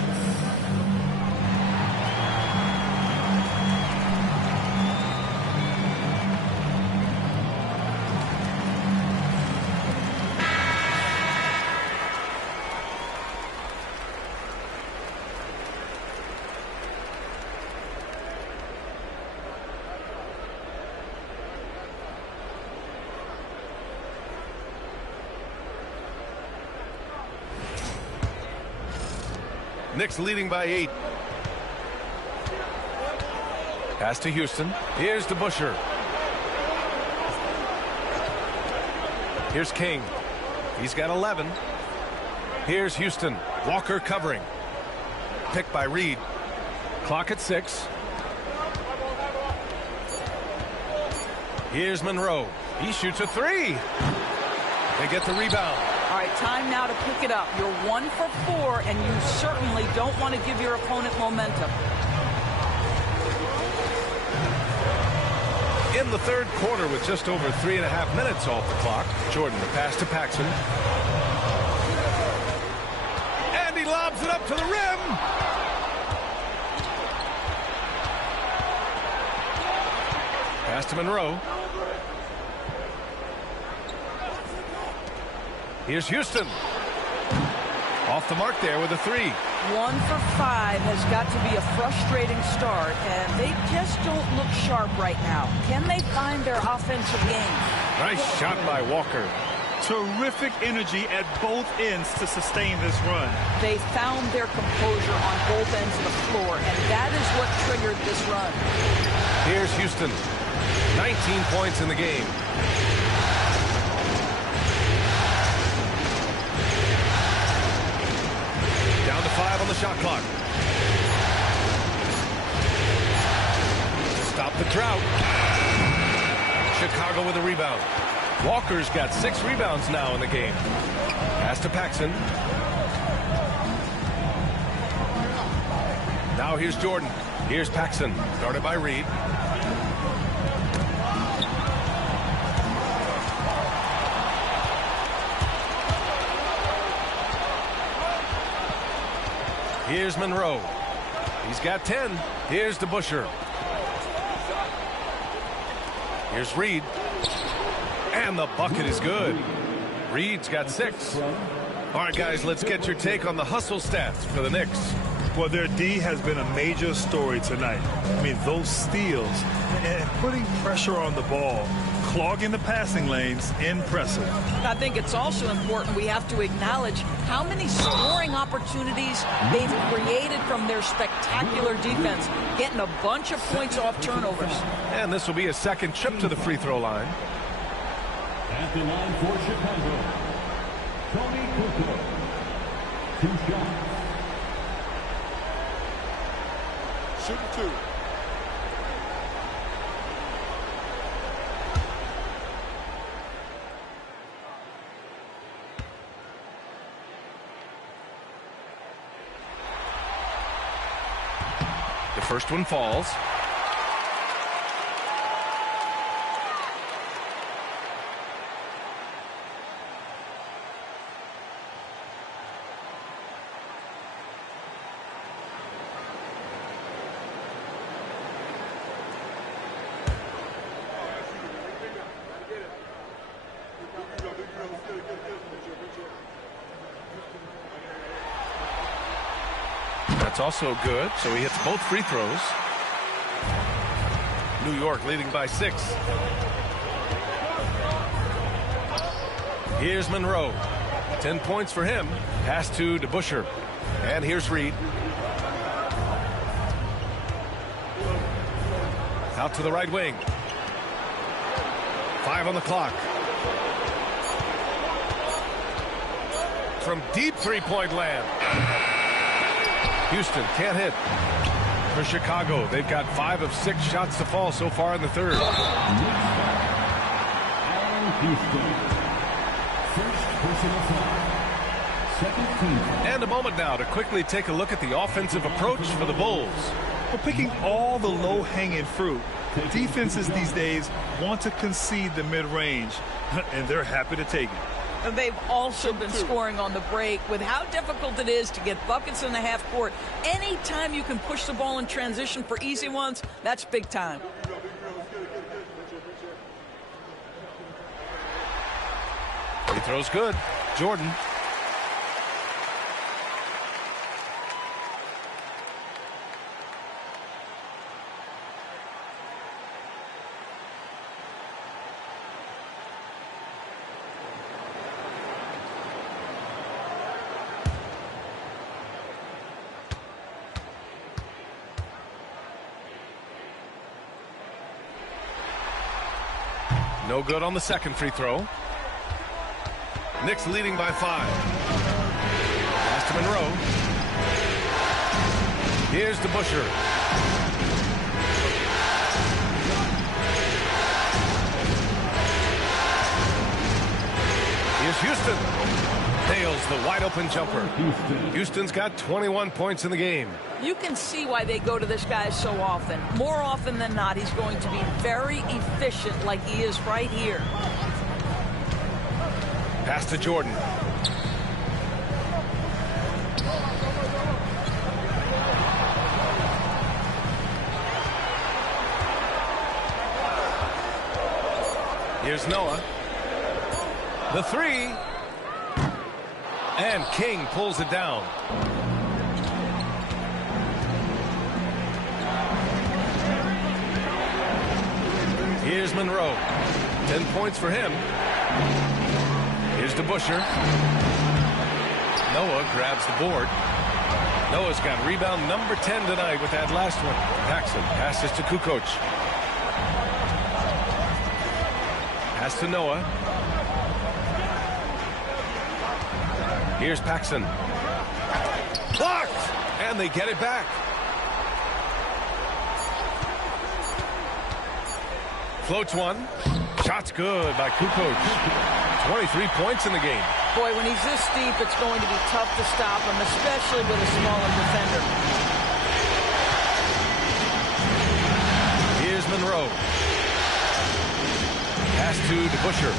Knicks leading by 8. Pass to Houston. Here's DeBusschere. Here's King. He's got 11. Here's Houston. Walker covering. Picked by Reed. Clock at 6. Here's Monroe. He shoots a 3. They get the rebound. All right, time now to pick it up. You're 1 for 4, and you certainly don't want to give your opponent momentum. In the third quarter with just over 3.5 minutes off the clock, Jordan the pass to Paxson. And he lobs it up to the rim. Pass to Monroe. Here's Houston. Off the mark there with a 3. 1 for 5 has got to be a frustrating start, and they just don't look sharp right now. Can they find their offensive game? Nice shot by Walker. Terrific energy at both ends to sustain this run. They found their composure on both ends of the floor, and that is what triggered this run. Here's Houston. 19 points in the game. Down to 5 on the shot clock. To stop the drought. Chicago with a rebound. Walker's got 6 rebounds now in the game. Pass to Paxson. Now here's Jordan. Here's Paxson. Guarded by Reed. Here's Monroe. He's got 10. Here's DeBusschere. Here's Reed. And the bucket is good. Reed's got 6. All right, guys, let's get your take on the hustle stats for the Knicks. Well, their D has been a major story tonight. I mean, those steals and putting pressure on the ball, clogging the passing lanes, impressive. I think it's also important we have to acknowledge how many scoring opportunities they've created from their spectacular defense, getting a bunch of points off turnovers. And this will be a second trip to the free throw line. At the line for Chicago, Tony Kukoc. 2 shots. Shooting 2. The first one falls. That's also good, so he hits both free throws. New York leading by 6. Here's Monroe. 10 points for him. Pass to DeBusschere. And here's Reed. Out to the right wing. 5 on the clock. From deep three-point land. Houston can't hit. For Chicago, they've got 5 of 6 shots to fall so far in the third. And a moment now to quickly take a look at the offensive approach for the Bulls. Well, picking all the low-hanging fruit, defenses these days want to concede the mid-range, and they're happy to take it. And they've also been scoring on the break. With how difficult it is to get buckets in the half court, anytime you can push the ball in transition for easy ones, that's big time. Free throw's good. Jordan. No good on the second free throw. Knicks leading by 5. Pass to Monroe. Here's DeBusschere. Here's Houston. Nails the wide open jumper. Houston's got 21 points in the game. You can see why they go to this guy so often. More often than not, he's going to be very efficient like he is right here. Pass to Jordan. Here's Noah. The 3. And King pulls it down. Here's Monroe. 10 points for him. Here's DeBuscher. Noah grabs the board. Noah's got rebound number 10 tonight with that last one. Paxson passes to Kukoc. Pass to Noah. Here's Paxson. Blocked! And they get it back. Floats one. Shot's good by Kukoc. 23 points in the game. Boy, when he's this deep, it's going to be tough to stop him, especially with a smaller defender. Here's Monroe. Pass to DeBuscher.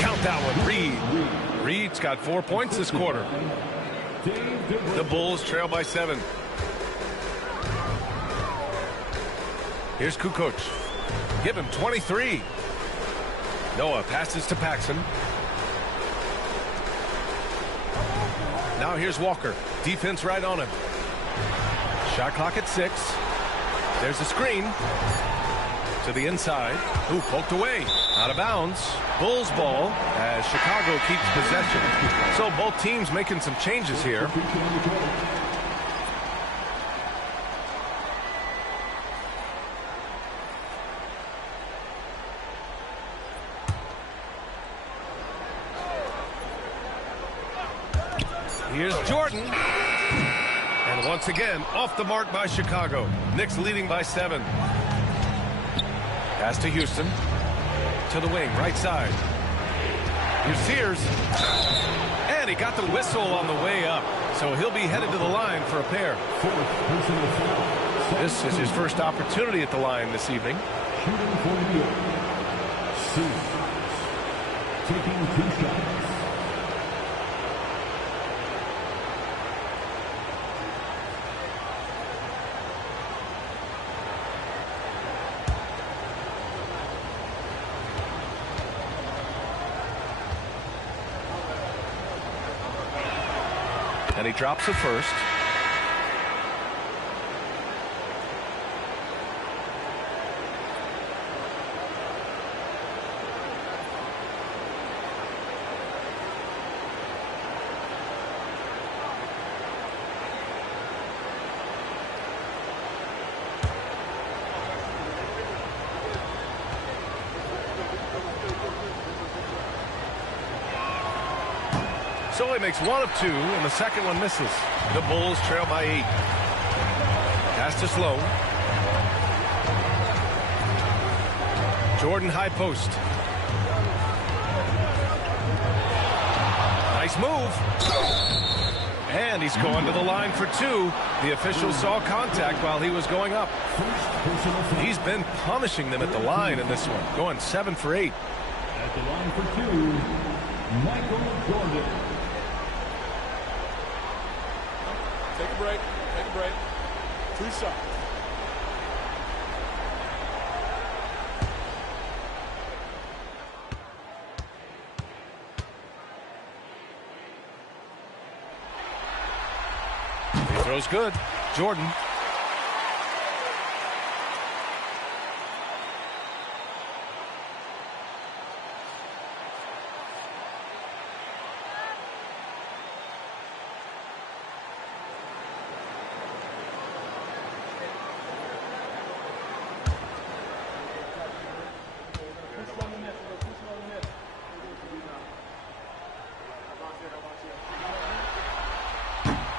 Count that one, Reed. Reed's got 4 points this quarter. The Bulls trail by 7. Here's Kukoc. Give him 23. Noah passes to Paxson. Now here's Walker. Defense right on him. Shot clock at 6. There's a screen. To the inside. Ooh, poked away. Out of bounds. Bulls ball as Chicago keeps possession. So both teams making some changes here. Here's Jordan. And once again, off the mark by Chicago. Knicks leading by 7. Pass to Houston. To the wing, right side. Here's Sears. And he got the whistle on the way up. So he'll be headed to the line for a pair. This is his first opportunity at the line this evening. Shooting for New York. Sears. Taking 2 shots. And he drops it first. So he makes 1 of 2, and the second one misses. The Bulls trail by 8. Pass to Sloan. Jordan high post. Nice move. And he's going to the line for 2. The official saw contact while he was going up. He's been punishing them at the line in this one, going 7 for 8. At the line for 2, Michael Jordan. Take a break. Take a break. 2 shots. He throws good. Jordan.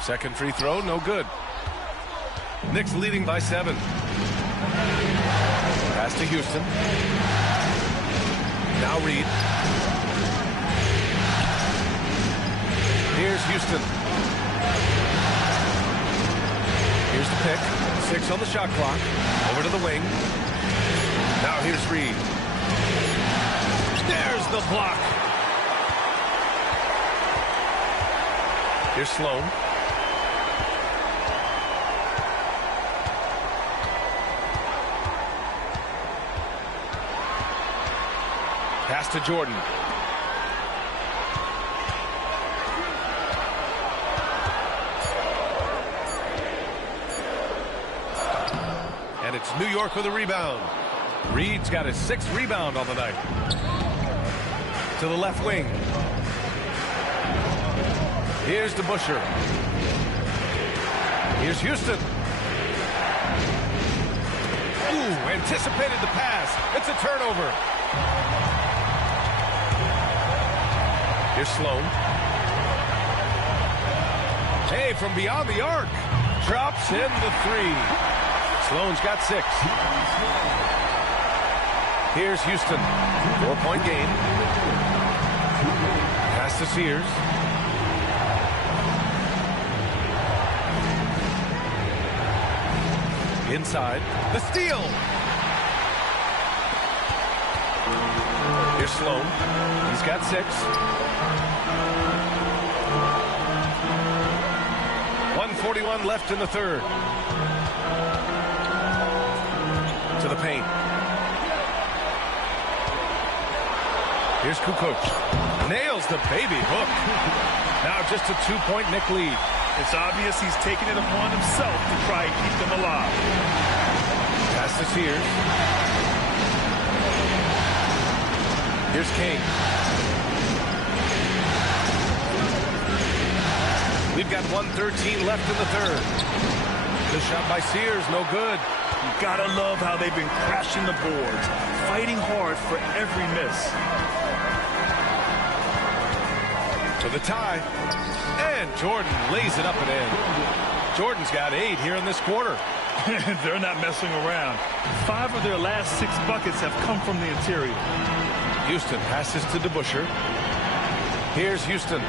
Second free throw, no good. Knicks leading by 7. Pass to Houston. Now Reed. Here's Houston. Here's the pick. 6 on the shot clock. Over to the wing. Now here's Reed. There's the block. Here's Sloan. Pass to Jordan. And it's New York with a rebound. Reed's got his 6th rebound on the night. To the left wing. Here's DeBusschere. Here's Houston. Ooh, anticipated the pass. It's a turnover. Here's Sloan. Hey, from beyond the arc. Drops in the 3. Sloan's got 6. Here's Houston. 4-point game. Pass to Sears. Inside. The steal. Here's Sloan. He's got 6. 1:41 left in the 3rd. To the paint. Here's Kukoc. Nails the baby hook. Now just a 2-point Knick lead. It's obvious he's taking it upon himself to try and keep them alive. Pass to Sears. Here's King. We've got 1:13 left in the 3rd. The shot by Sears, no good. You gotta love how they've been crashing the boards, fighting hard for every miss. To the tie. And Jordan lays it up and in. Jordan's got 8 here in this quarter. They're not messing around. 5 of their last 6 buckets have come from the interior. Houston passes to DeBusschere. Here's Houston.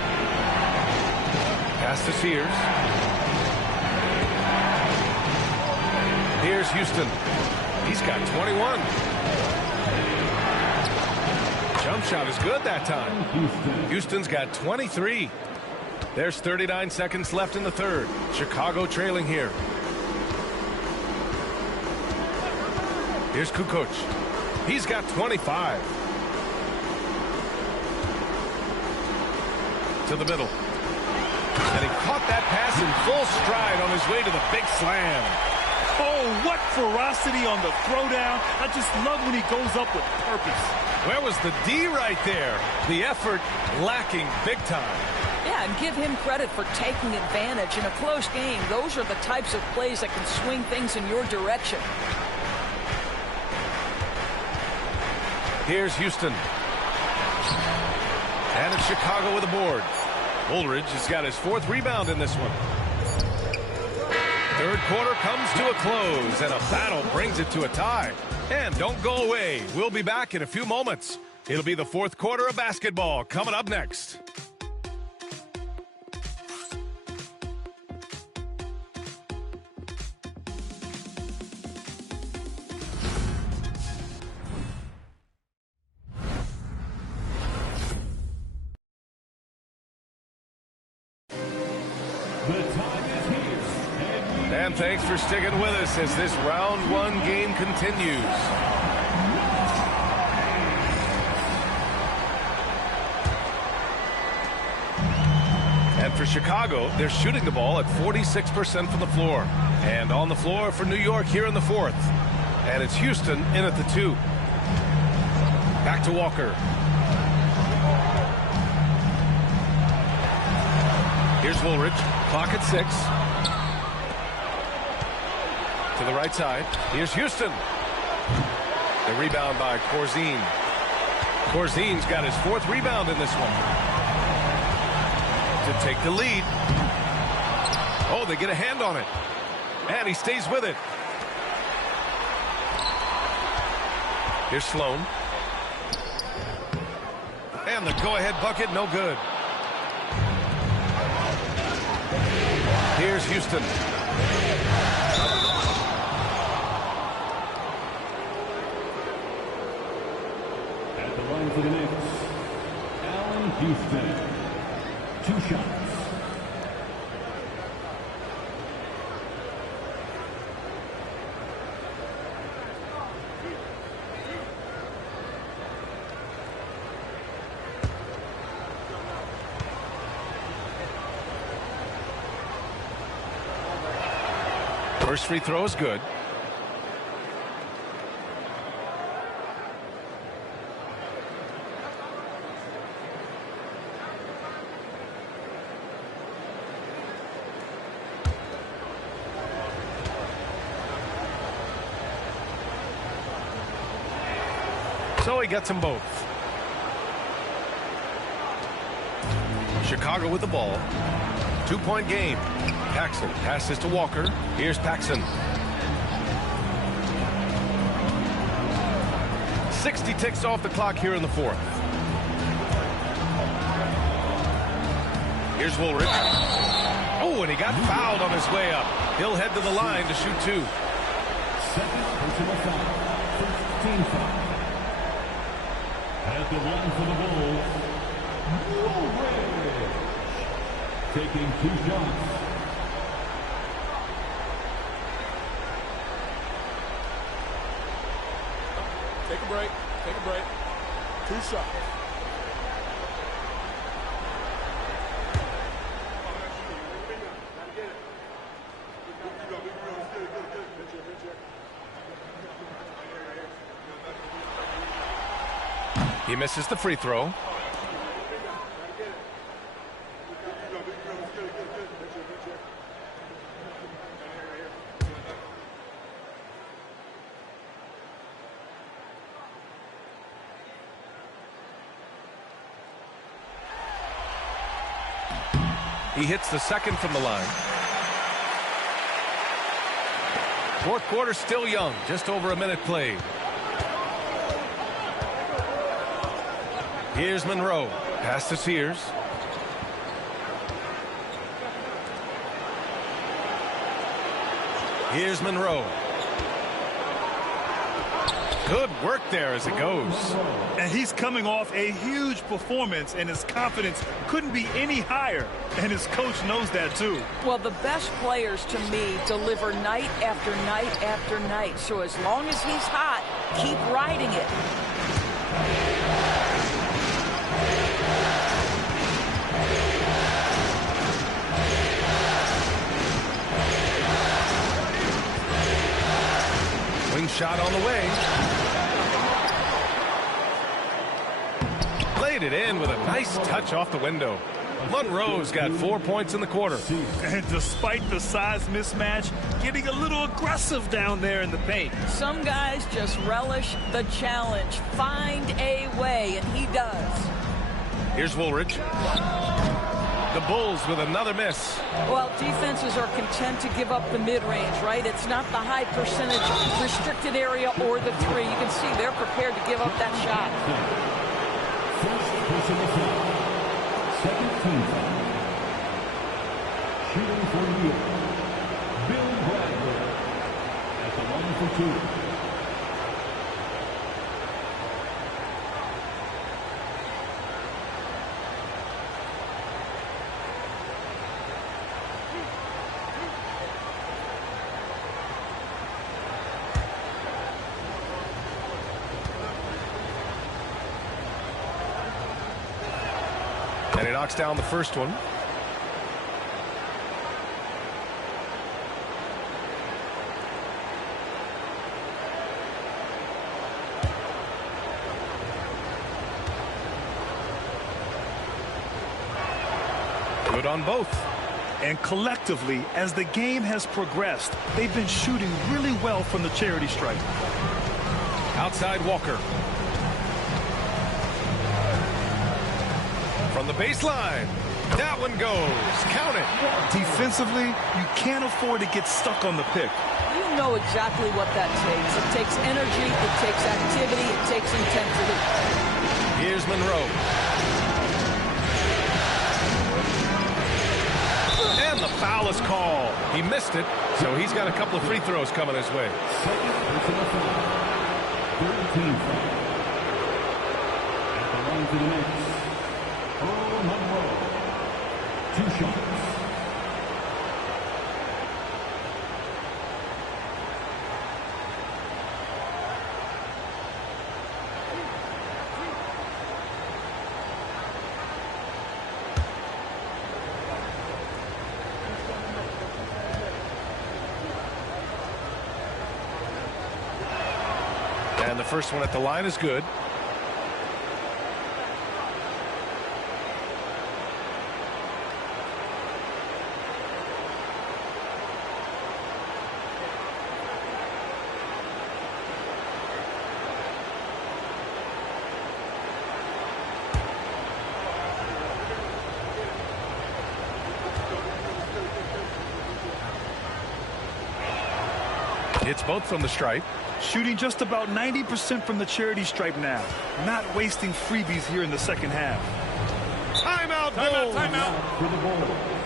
Pass to Sears. Here's Houston. He's got 21. Jump shot is good that time. Houston's got 23. There's 39 seconds left in the 3rd. Chicago trailing here. Here's Kukoc. He's got 25. To the middle. And he caught that pass in full stride on his way to the big slam. Oh, what ferocity on the throwdown. I just love when he goes up with purpose. Where was the D right there? The effort lacking big time. Yeah, and give him credit for taking advantage in a close game. Those are the types of plays that can swing things in your direction. Here's Houston. And it's Chicago with a board. Woolridge has got his 4th rebound in this one. 3rd quarter comes to a close, and a battle brings it to a tie. And don't go away. We'll be back in a few moments. It'll be the 4th quarter of basketball coming up next. And thanks for sticking with us as this round 1 game continues. And for Chicago, they're shooting the ball at 46% from the floor. And on the floor for New York here in the 4th. And it's Houston in at the 2. Back to Walker. Here's Woolridge. Clock at 6. To the right side. Here's Houston. The rebound by Corzine. Corzine's got his 4th rebound in this one. To take the lead. Oh, they get a hand on it. And he stays with it. Here's Sloan. And the go-ahead bucket, no good. Here's Houston. At the line for the Knicks, Allen Houston. 2 shots. First free throw is good. So he gets them both. Chicago with the ball. 2-point game. Paxson passes to Walker. Here's Paxson. 60 ticks off the clock here in the fourth. Here's Woolridge. Oh, and he got fouled on his way up. He'll head to the line to shoot two. Second personal foul. First team foul. At the line for the Bulls, Woolridge taking 2 shots. Take a break. Take a break. 2 shots. He misses the free throw. He hits the second from the line. Fourth quarter still young, just over a minute played. Here's Monroe. Pass to Sears. Here's Monroe. Good work there as it goes. And he's coming off a huge performance, and his confidence couldn't be any higher. And his coach knows that, too. Well, the best players, to me, deliver night after night after night. So as long as he's hot, keep riding it. Wing shot on the way. Laid it in with a nice touch off the window. Monroe's got 4 points in the quarter. And despite the size mismatch, getting a little aggressive down there in the paint. Some guys just relish the challenge. Find a way, and he does. Here's Woolridge. The Bulls with another miss. Well, defenses are content to give up the mid-range, right? It's not the high percentage restricted area or the three. You can see they're prepared to give up that shot. First personal foul. Second team foul. Shooting for New York, Bill Bradley at the line for 2. And he knocks down the first one. Good on both. And collectively, as the game has progressed, they've been shooting really well from the charity stripe. Outside Walker. From the baseline. That one goes. Count it. Defensively, you can't afford to get stuck on the pick. You know exactly what that takes. It takes energy, it takes activity, it takes intensity. Here's Monroe. And the foul is called. He missed it, so he's got a couple of free throws coming his way. Second personal foul. Third team foul. At the line to the Knicks, Monroe. 2 shots. the first one at the line is good. Hits both from the stripe. Shooting just about 90% from the charity stripe now. Not wasting freebies here in the second half. Timeout, Bulls. Timeout.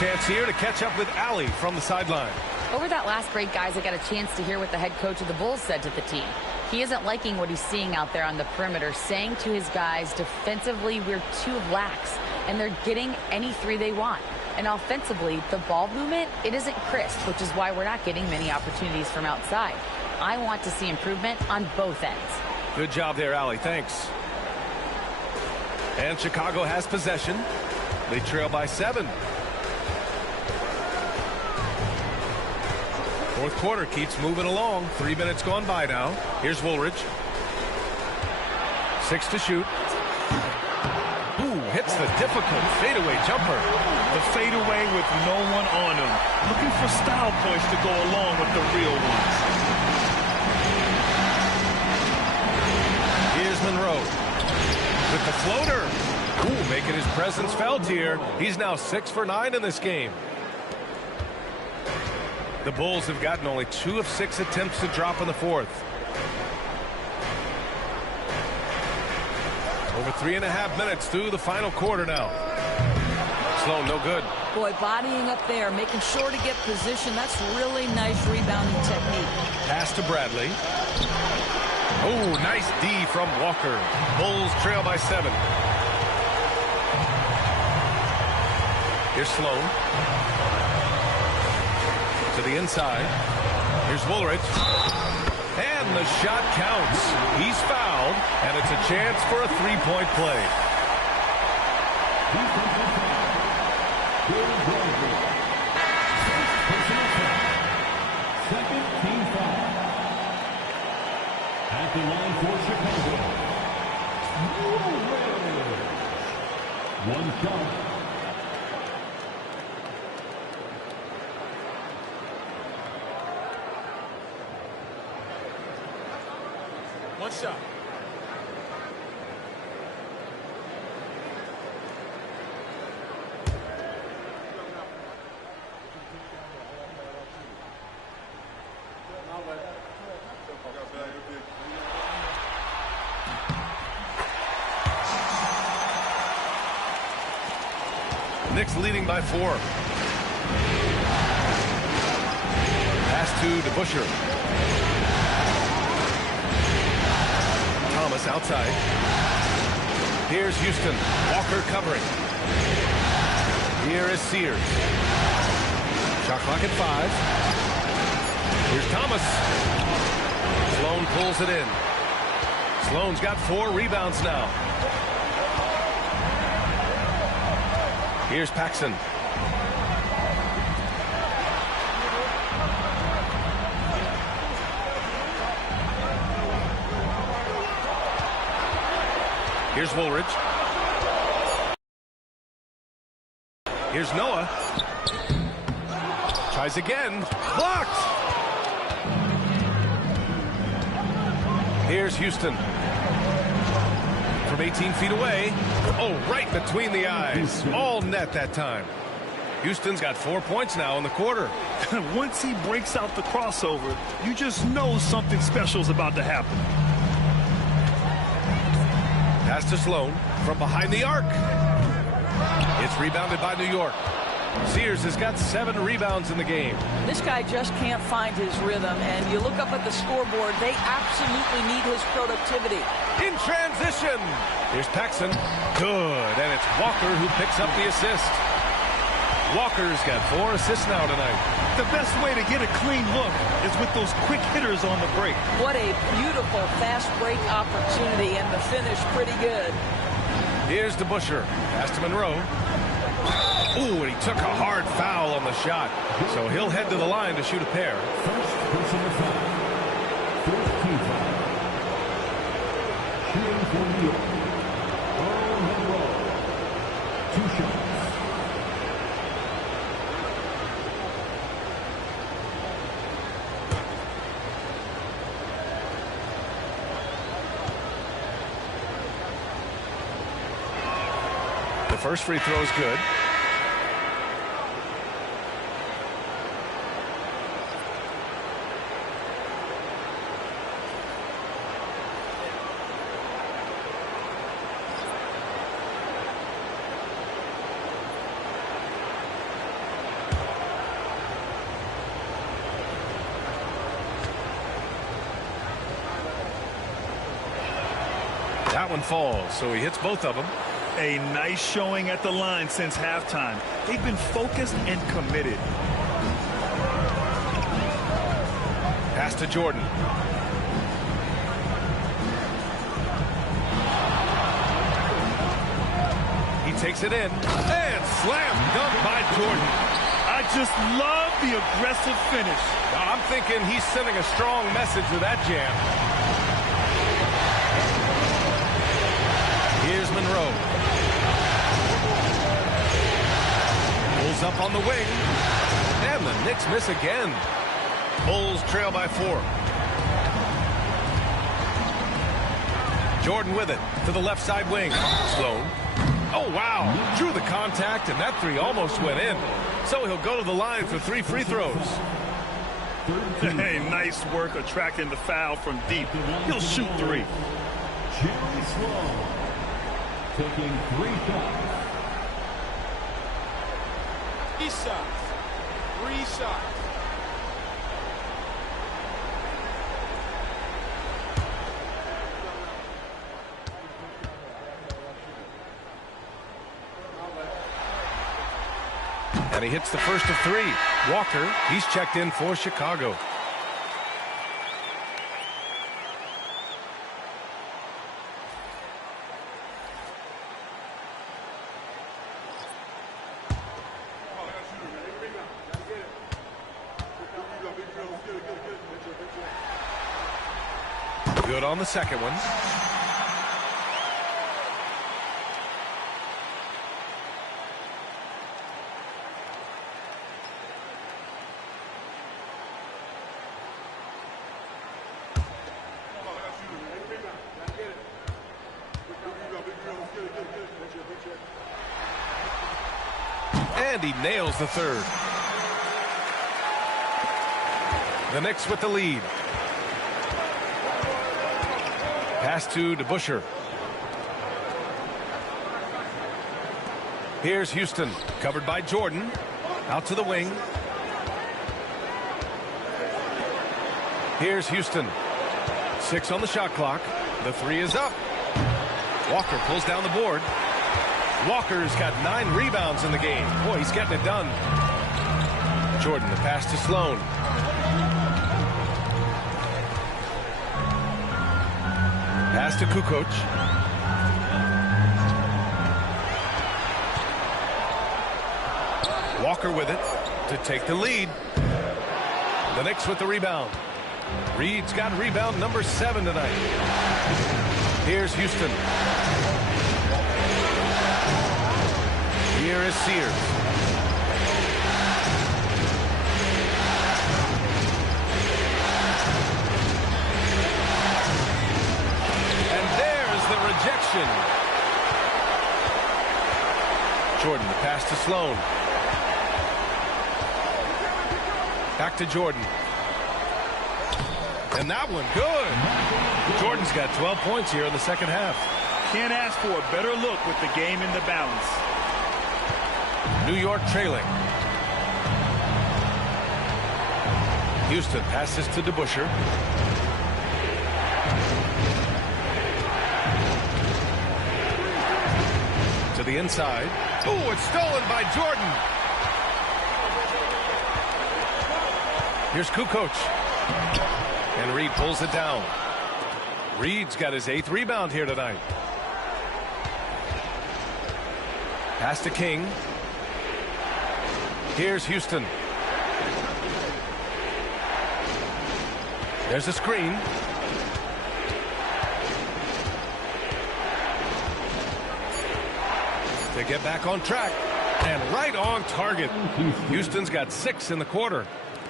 Chance here to catch up with Allie from the sideline. Over that last break, guys, I got a chance to hear what the head coach of the Bulls said to the team. He isn't liking what he's seeing out there on the perimeter, saying to his guys, defensively, we're too lax, and they're getting any three they want. And offensively, the ball movement, it isn't crisp, which is why we're not getting many opportunities from outside. I want to see improvement on both ends. Good job there, Allie. Thanks. And Chicago has possession. They trail by 7. Fourth quarter keeps moving along. 3 minutes gone by now. Here's Woolridge. 6 to shoot. Ooh, hits the difficult fadeaway jumper. The fadeaway with no one on him. Looking for style points to go along with the real ones. Here's Monroe with the floater. Ooh, making his presence felt here. He's now 6 for 9 in this game. The Bulls have gotten only 2 of 6 attempts to drop in the fourth. Over 3.5 minutes through the final quarter now. Slow, no good. Boy, bodying up there, making sure to get position. That's really nice rebounding technique. Pass to Bradley. Oh, nice D from Walker. Bulls trail by 7. Here's Sloan. To the inside. Here's Woolridge. And the shot counts. He's fouled, and it's a chance for a three-point play. Second team foul. At the line for Chicago. One shot. One shot. Knicks leading by 4. Pass to DeBusschere. Willis outside. Here's Houston. Walker covering. Here is Sears. Shot clock at 5. Here's Thomas. Sloan pulls it in. Sloan's got 4 rebounds now. Here's Paxson. Here's Woolridge. Here's Noah. Tries again. Blocked. Here's Houston. From 18 feet away. Oh, right between the eyes. All net that time. Houston's got 4 points now in the quarter. Once he breaks out the crossover, you just know something special is about to happen. Pass to Sloan from behind the arc. It's rebounded by New York. Sears has got 7 rebounds in the game. This guy just can't find his rhythm, and you look up at the scoreboard, they absolutely need his productivity. In transition. Here's Paxson. Good, and it's Walker who picks up the assist. Walker's got 4 assists now tonight. The best way to get a clean look is with those quick hitters on the break. What a beautiful fast break opportunity, and the finish pretty good. Here's DeBusschere. Pass to Monroe. Ooh, and he took a hard foul on the shot. So he'll head to the line to shoot a pair. First personal foul. Fourth team foul. Shooting for New York. Monroe. 2 shots. The first free throw is good. That one falls, so he hits both of them. A nice showing at the line since halftime. They've been focused and committed. Pass to Jordan. He takes it in and slam dunk by Jordan. I just love the aggressive finish. I'm thinking he's sending a strong message with that jam. Here's Monroe. Pulls up on the wing. And the Knicks miss again. Bulls trail by 4. Jordan with it to the left side wing. Sloan. Oh, wow. Drew the contact, and that 3 almost went in. So he'll go to the line for 3 free throws. Hey, nice work attracting the foul from deep. He'll shoot 3. Jerry Sloan taking 3 shots. 3 shots. 3 shots. And he hits the first of 3. Walker, he's checked in for Chicago. Good on the second one. And he nails the third. The Knicks with the lead. Pass to DeBusschere. Here's Houston, covered by Jordan. Out to the wing. Here's Houston. 6 on the shot clock. The 3 is up. Walker pulls down the board. Walker's got 9 rebounds in the game. Boy, he's getting it done. Jordan, the pass to Sloan. Pass to Kukoc. Walker with it to take the lead. The Knicks with the rebound. Reed's got rebound number 7 tonight. Here's Houston. Here is Sears. And there's the rejection. Jordan, the pass to Sloan. Back to Jordan. And that one, good. Jordan's got 12 points here in the second half. Can't ask for a better look with the game in the balance. New York trailing. Houston passes to DeBusschere. To the inside. Oh, it's stolen by Jordan. Here's Kukoc. And Reed pulls it down. Reed's got his 8th rebound here tonight. Pass to King. Here's Houston. There's a screen. To get back on track. And right on target. Houston's got 6 in the quarter.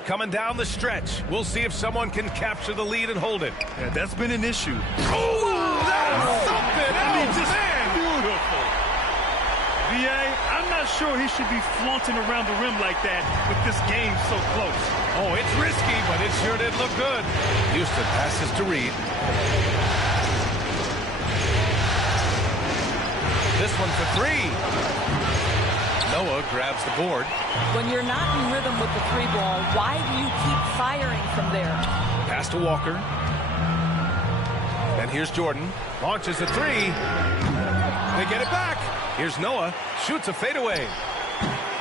Coming down the stretch. We'll see if someone can capture the lead and hold it. Yeah, that's been an issue. Oh, that's something else, just man. Beautiful. VA, I'm not sure he should be flaunting around the rim like that with this game so close. Oh, it's risky, but it sure did look good. Houston passes to Reed. This one for 3. Noah grabs the board. When you're not in rhythm with the 3 ball, why do you keep firing from there? Pass to Walker. And here's Jordan. Launches a 3. They get it back. Here's Noah. Shoots a fadeaway.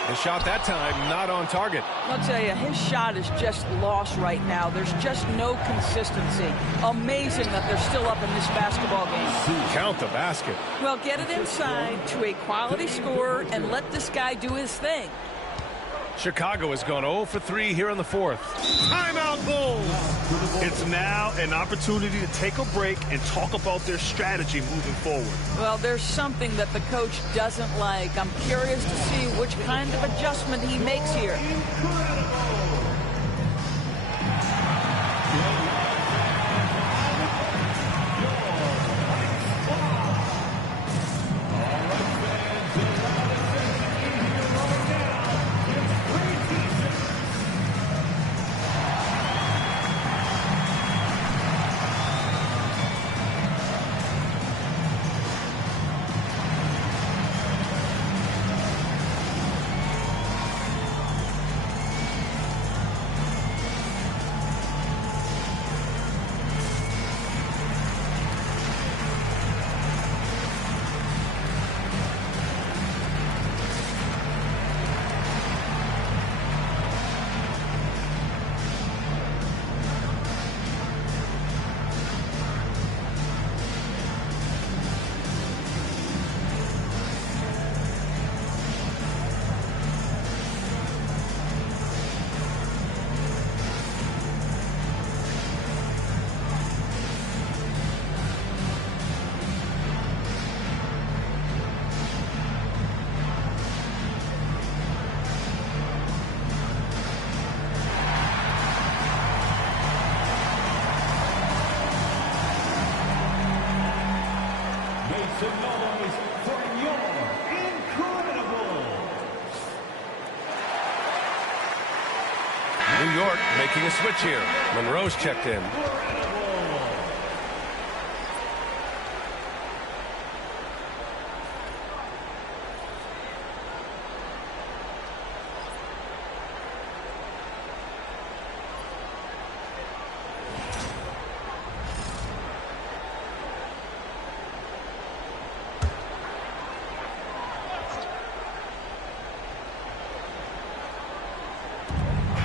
The shot that time not on target. I'll tell you, his shot is just lost right now. There's just no consistency. Amazing that they're still up in this basketball game. Count the basket. Well, get it inside to a quality scorer and let this guy do his thing. Chicago has gone 0 for 3 here in the 4th. Timeout, Bulls! It's now an opportunity to take a break and talk about their strategy moving forward. Well, there's something that the coach doesn't like. I'm curious to see which kind of adjustment he makes here. New York making a switch here. Monroe's checked in.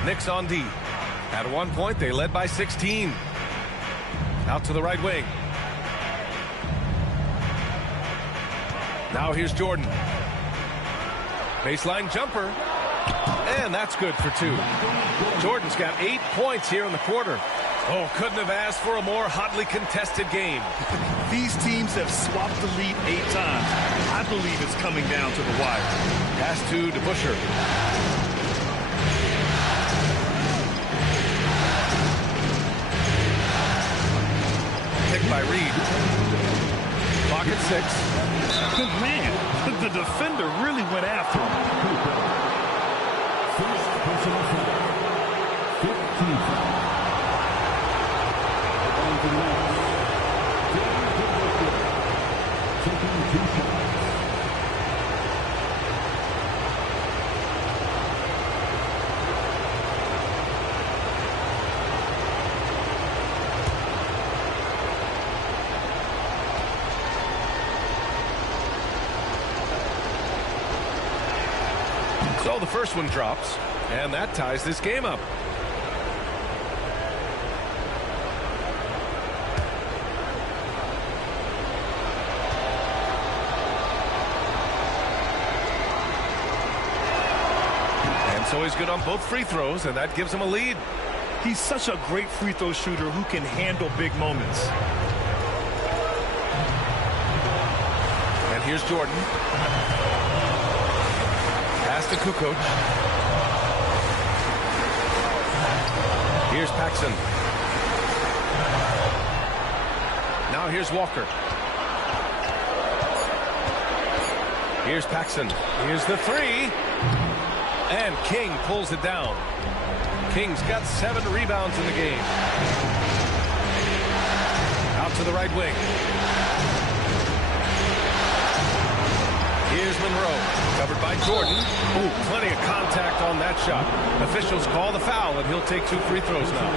Knicks on D. At one point, they led by 16. Out to the right wing. Now here's Jordan. Baseline jumper. And that's good for 2. Jordan's got 8 points here in the quarter. Oh, couldn't have asked for a more hotly contested game. These teams have swapped the lead 8 times. I believe it's coming down to the wire. Pass to Busher. Picked by Reed. Clock at 6. Man, the defender really went after him. First personal foul. 15 foul. On to the Knicks. Taking 2 shots. So the first one drops, and that ties this game up. And so he's good on both free throws, and that gives him a lead. He's such a great free throw shooter who can handle big moments. And here's Jordan. Pass to Kukoc. Here's Paxson. Now here's Walker. Here's Paxson. Here's the 3. And King pulls it down. King's got 7 rebounds in the game. Out to the right wing. Here's Monroe, covered by Jordan. Ooh, plenty of contact on that shot. Officials call the foul, and he'll take 2 free throws now.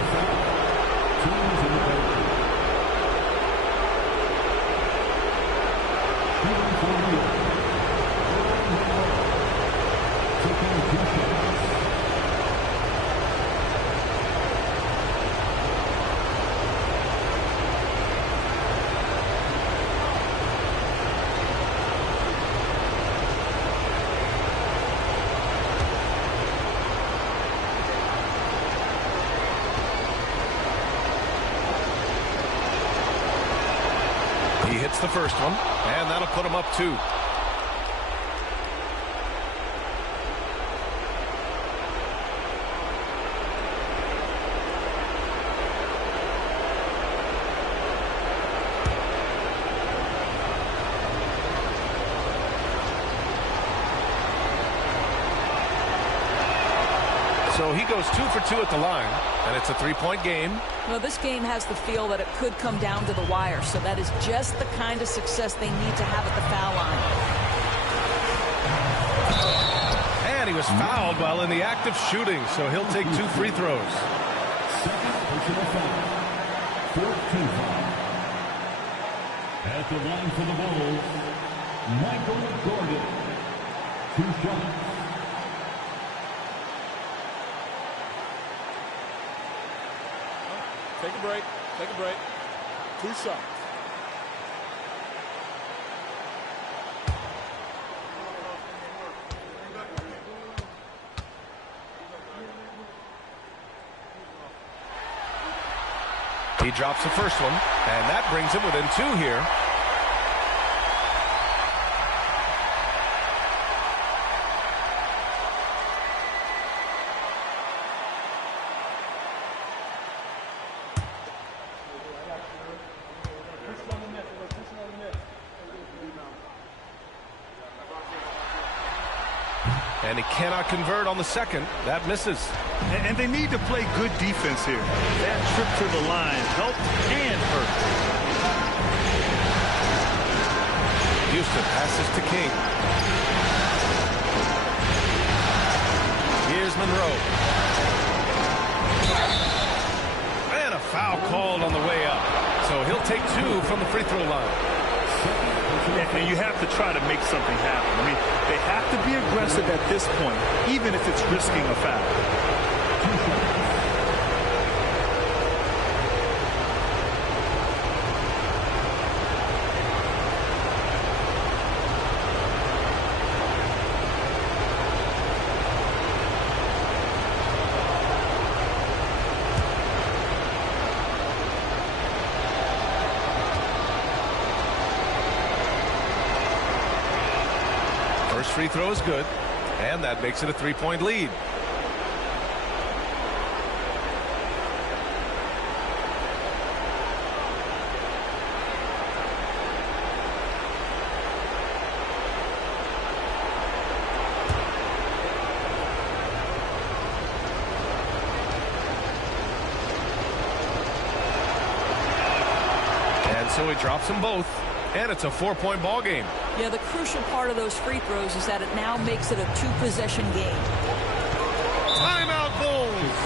He hits the first one, and that'll put him up 2. So he goes 2 for 2 at the line, and it's a 3-point game. Well, this game has the feel that it could come down to the wire, so that is just the kind of success they need to have at the foul line. And he was fouled while in the act of shooting, so he'll take 2 free throws. Second personal foul. 14 foul. At the line for the Bulls, Michael Gordon. 2 shots. Take a break. Take a break. 2 shots. He drops the first one, and that brings him within 2 here. And he cannot convert on the second. That misses. And they need to play good defense here. That trip to the line helped and hurt. Houston passes to King. Here's Monroe. And a foul called on the way up. So he'll take 2 from the free throw line. And you have to try to make something happen. I mean, they have to be aggressive at this point, even if it's risking a foul. First free throw is good, and that makes it a 3-point lead. So he drops them both, and it's a 4-point ball game. Yeah, the crucial part of those free throws is that it now makes it a 2-possession game. Timeout, Bulls!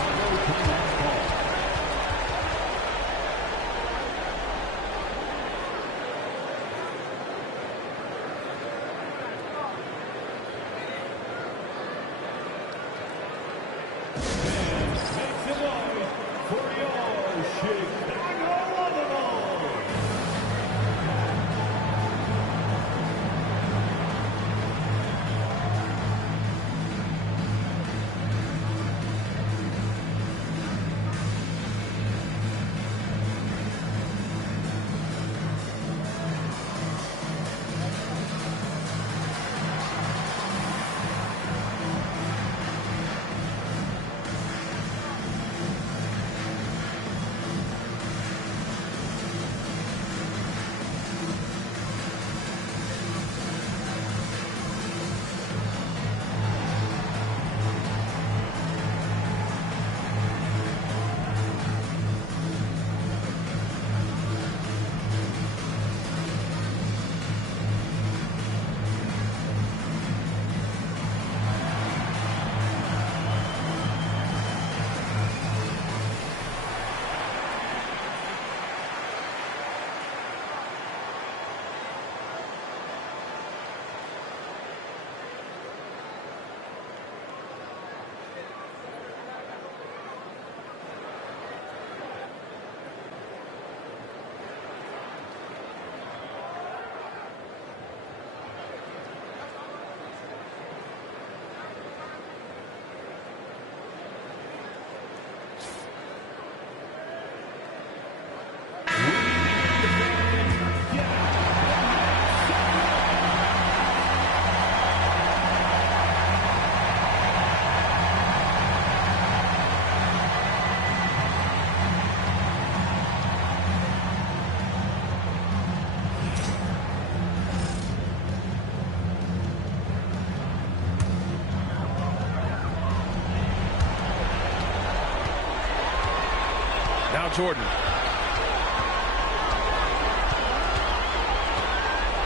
Now Jordan.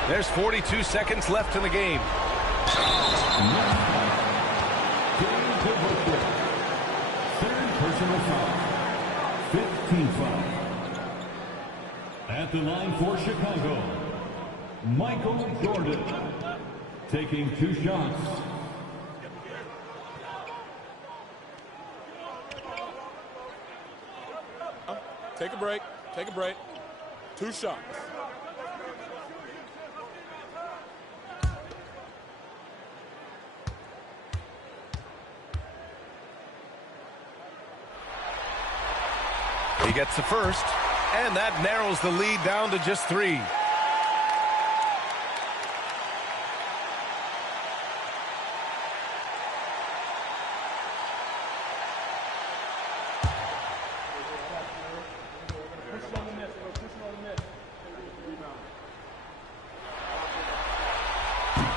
There's 42 seconds left in the game. Third personal foul. 15th foul. At the line for Chicago, Michael Jordan taking 2 shots. Take a break. Take a break. 2 shots. He gets the first, and that narrows the lead down to just 3.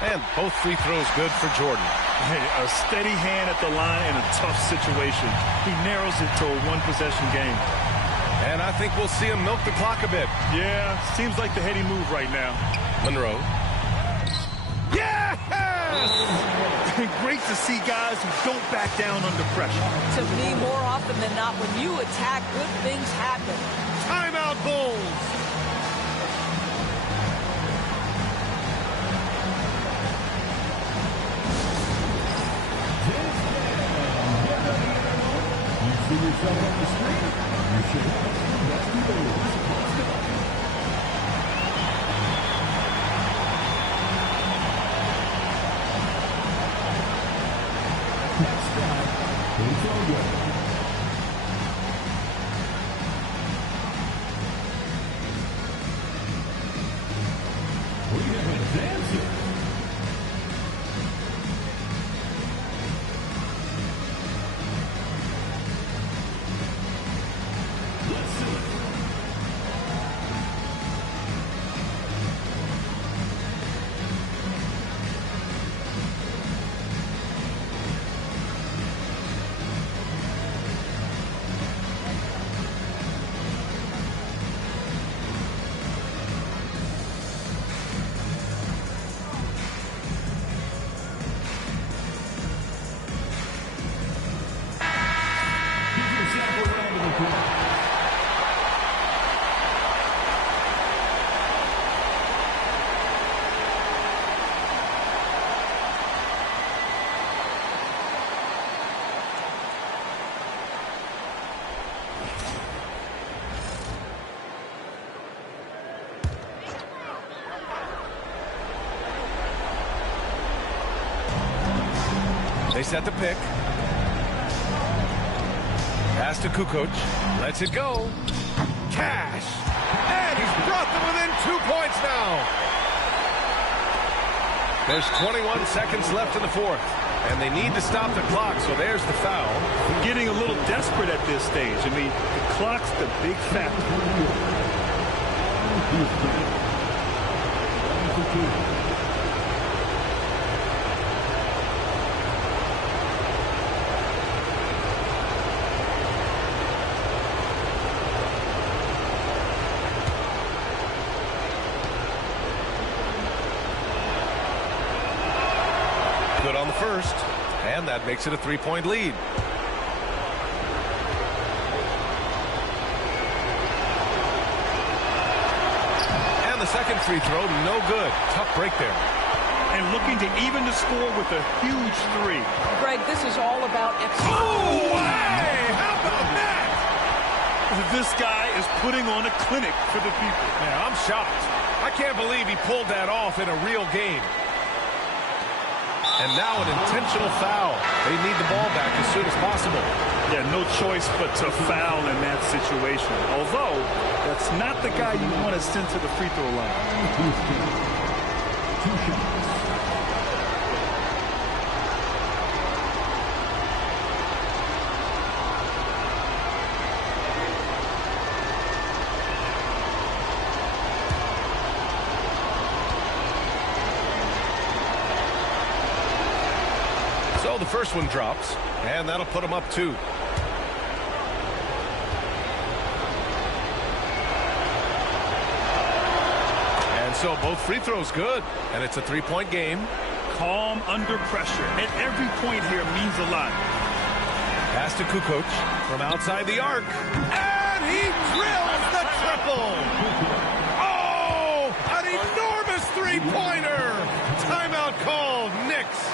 And both free throws good for Jordan. Hey, a steady hand at the line in a tough situation. He narrows it to a 1-possession game. And I think we'll see him milk the clock a bit. Yeah, seems like the heady move right now. Monroe. Yes! Great to see guys who don't back down under pressure. To me, more often than not, when you attack, good things happen. Timeout, Bulls! See yourself on the screen. You should have some basketball. Let's go. Next time, it's all good. We have a dancer. They set the pick. Pass to Kukoc. Lets it go. Cash. And he's brought them within 2 points now. There's 21 seconds left in the fourth. And they need to stop the clock, so there's the foul. Getting a little desperate at this stage. I mean, the clock's the big factor. Good on the first, and that makes it a 3-point lead. And the second free throw, no good. Tough break there. And looking to even the score with a huge three. Greg, this is all about execution. Oh, hey! How about that? This guy is putting on a clinic for the people. Yeah, I'm shocked. I can't believe he pulled that off in a real game. And now an intentional foul. They need the ball back as soon as possible. Yeah, no choice but to foul in that situation. Although, that's not the guy you want to send to the free throw line. So the first one drops, and that'll put them up 2. And so both free throws good, and it's a 3-point game. Calm under pressure, and every point here means a lot. Pass to Kukoc from outside the arc, and he drills the triple. Oh, an enormous three-pointer. Timeout called, Knicks.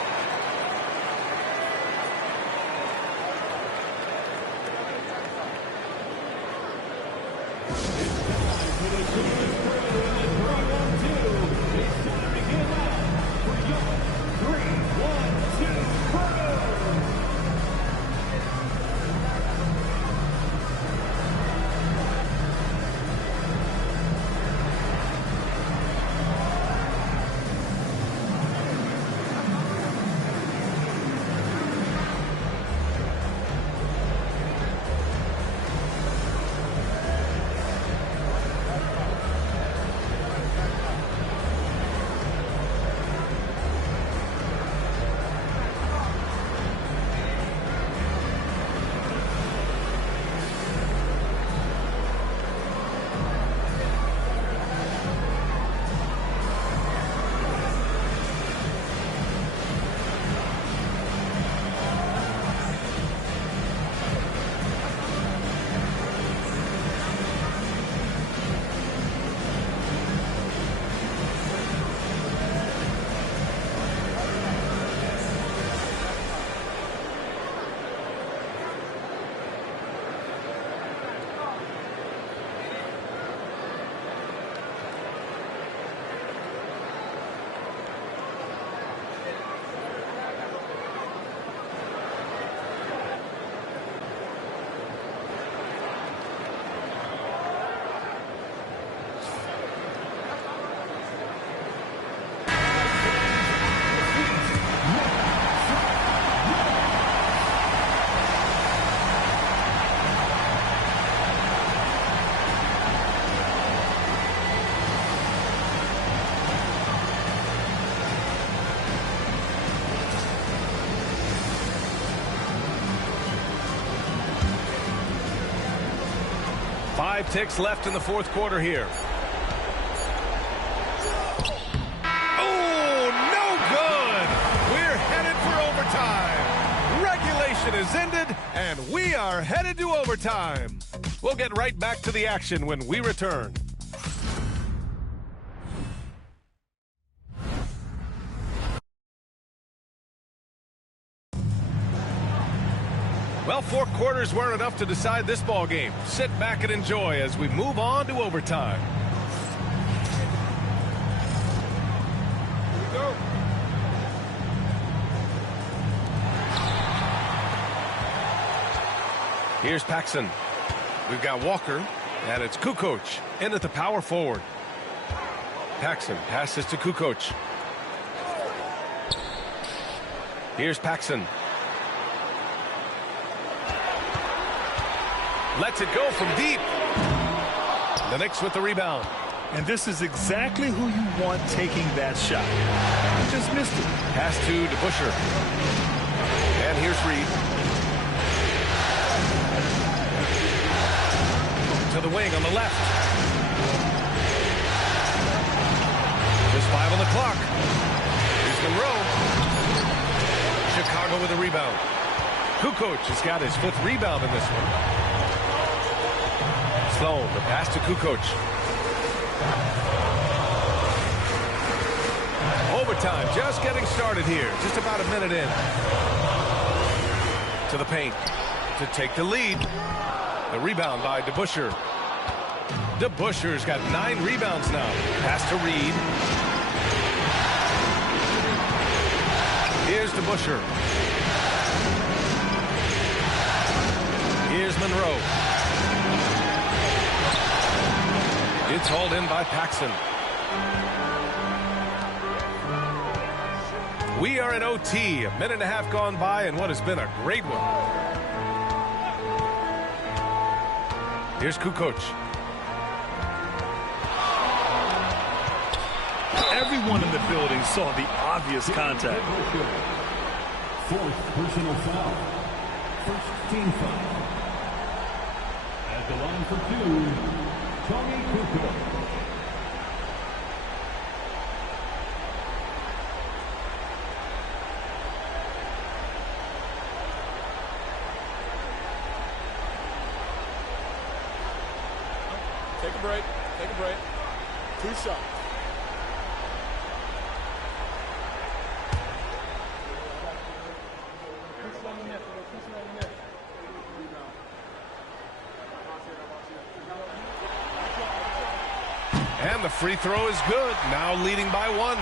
Five ticks left in the fourth quarter here. Oh, no good. We're headed for overtime. Regulation is ended, and we are headed to overtime. We'll get right back to the action when we return. Well, 4 quarters weren't enough to decide this ball game. Sit back and enjoy as we move on to overtime. Here we go. Here's Paxson. We've got Walker, and it's Kukoc in at the power forward. Paxson passes to Kukoc. Here's Paxson. Lets it go from deep. The Knicks with the rebound. And this is exactly who you want taking that shot. He just missed it. Pass to DeBusschere. And here's Reed. To the wing on the left. Just 5 on the clock. Here's Monroe. Chicago with a rebound. Kukoc has got his 5th rebound in this one. Sloan, the pass to Kukoc. Overtime, just getting started here. Just about a minute in. To the paint to take the lead. The rebound by DeBusschere. DeBusschere's got 9 rebounds now. Pass to Reed. Here's DeBusschere. Here's Monroe. It's hauled in by Paxson. We are in OT. A minute and a half gone by and what has been a great one. Here's Kukoc. Everyone in the building saw the obvious contact. 4th personal foul. 1st team foul. At the line for 2, Tony Kukoc. Take a break. Take a break. 2 shots. And the free throw is good. Now leading by 1.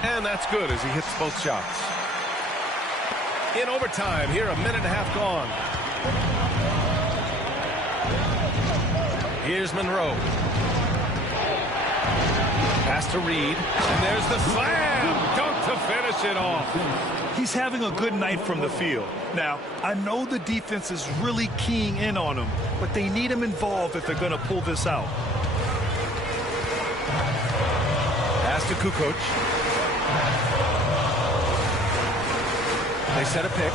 And that's good as he hits both shots. In overtime, here a minute and a half gone. Here's Monroe. Pass to Reed. And there's the slam. Dunk to finish it off. He's having a good night from the field. Now, I know the defense is really keying in on him, but they need him involved if they're going to pull this out. Pass to Kukoc. They set a pick.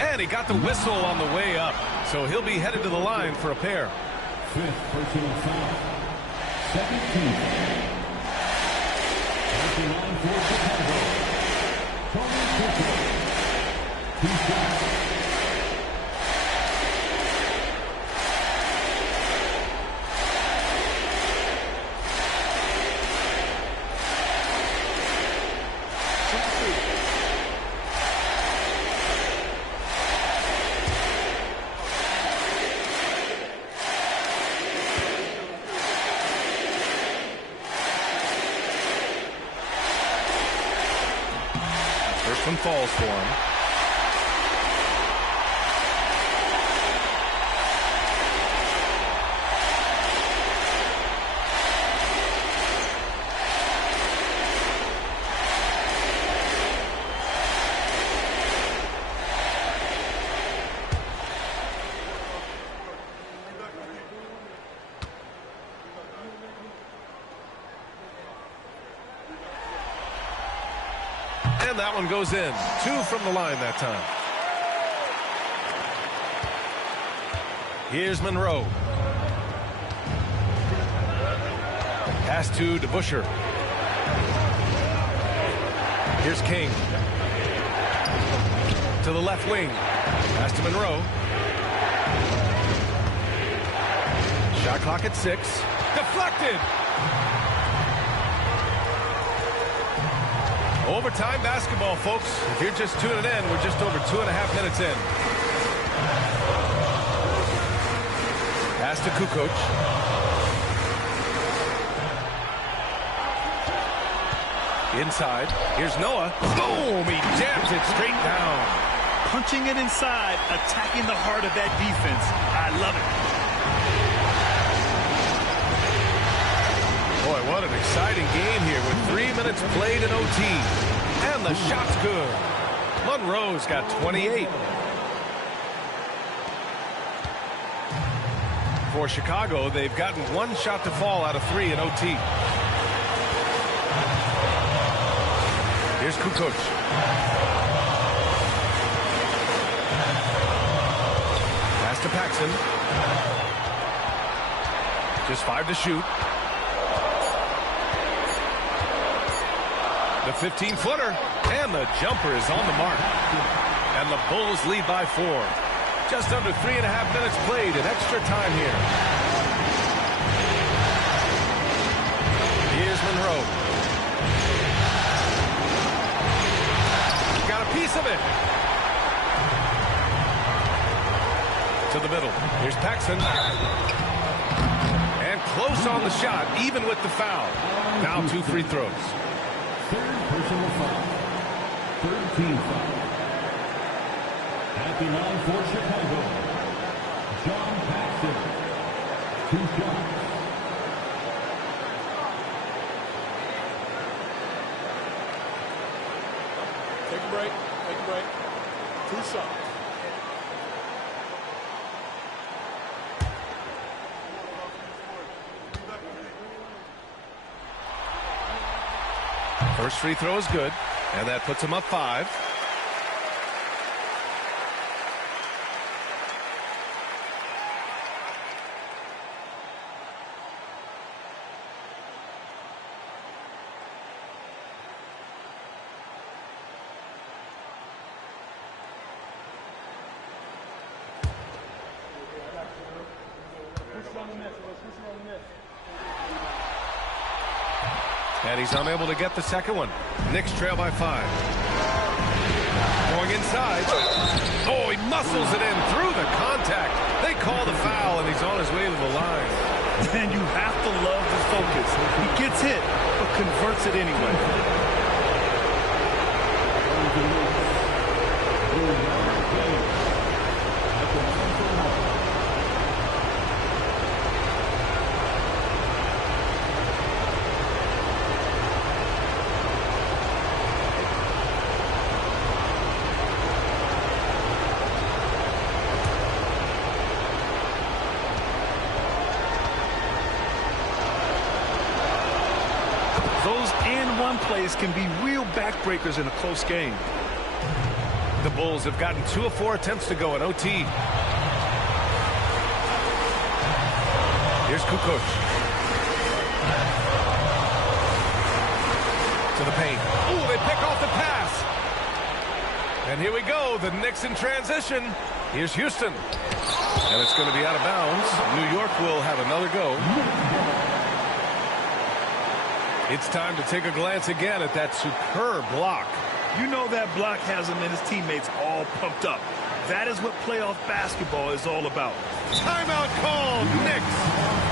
And he got the whistle on the way up. So he'll be headed to the line for a pair. 5th personal foul. 2nd team foul. At the line for Chicago, Tony Kukoc. 2 shots. First one falls for him. And that one goes in. 2 from the line that time. Here's Monroe. Pass to DeBusschere. Here's King. To the left wing. Pass to Monroe. Shot clock at 6. Deflected. Overtime basketball, folks. If you're just tuning in, we're just over 2.5 minutes in. Pass to Kukoc. Inside. Here's Noah. Boom! He jams it straight down. Punching it inside, attacking the heart of that defense. I love it. Boy, what an exciting game here with 3 minutes played in OT. And the shot's good. Monroe's got 28. For Chicago, they've gotten 1 shot to fall out of 3 in OT. Here's Kukoc. Pass to Paxson. Just 5 to shoot. The 15-footer. And the jumper is on the mark. And the Bulls lead by 4. Just under 3.5 minutes played in extra time here. Here's Monroe. Got a piece of it. To the middle. Here's Paxson. And close on the shot, even with the foul. Now 2 free throws. Third personal foul. Third team foul. At the line for Chicago, John Paxson. 2 shots. Take a break. Take a break. 2 shots. First free throw is good, and that puts him up 5. And he's unable to get the second one. Knicks trail by 5. Going inside. Oh, he muscles it in through the contact. They call the foul, and he's on his way to the line. And you have to love the focus. He gets hit, but converts it anyway. Those and-one plays can be real backbreakers in a close game. The Bulls have gotten 2 of 4 attempts to go in OT. Here's Kukoc. To the paint. Ooh, they pick off the pass. And here we go, the Knicks in transition. Here's Houston. And it's going to be out of bounds. New York will have another go. It's time to take a glance again at that superb block. You know that block has him and his teammates all pumped up. That is what playoff basketball is all about. Timeout called, Knicks.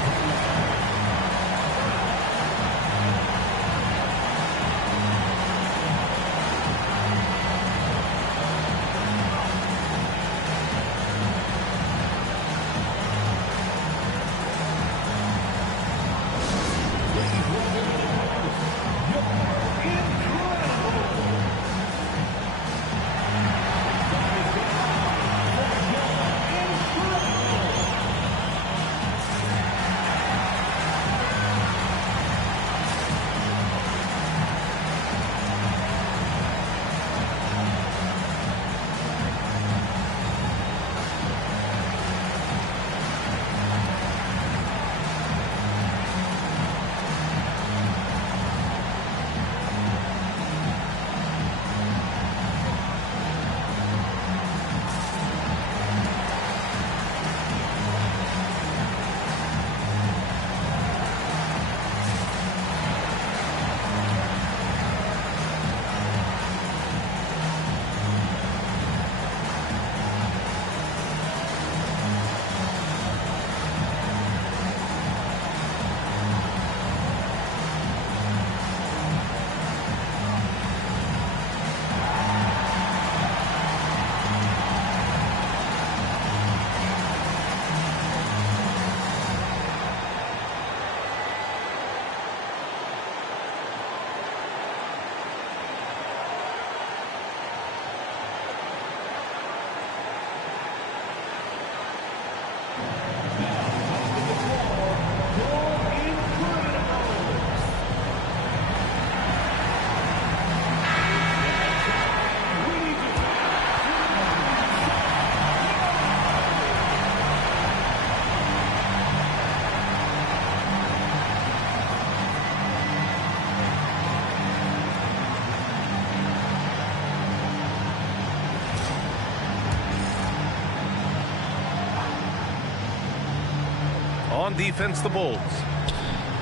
on defense, the Bulls.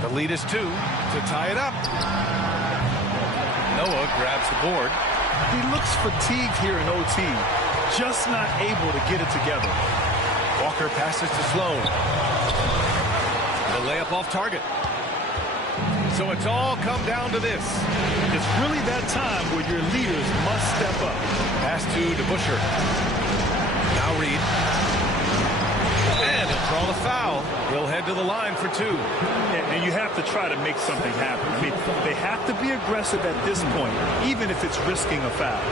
The lead is 2 to tie it up. Noah grabs the board. He looks fatigued here in OT, just not able to get it together. Walker passes to Sloan. The layup off target. So it's all come down to this. It's really that time where your leaders must step up. Pass to DeBusschere. Now Reed. And he'll draw the foul. He'll head to the line for 2. And you have to try to make something happen. I mean, they have to be aggressive at this point, even if it's risking a foul.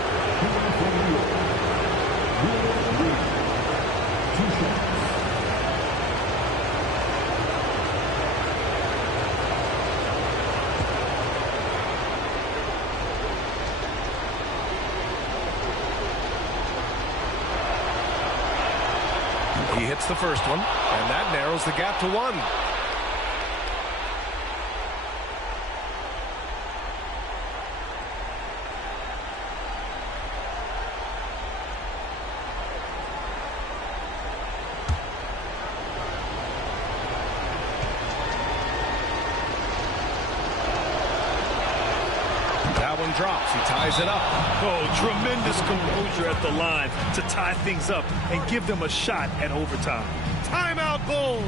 He hits the first one, and that narrows the gap to 1. That one drops. He ties it up. Oh, tremendous composure at the line to tie things up and give them a shot at overtime. Timeout, Bulls.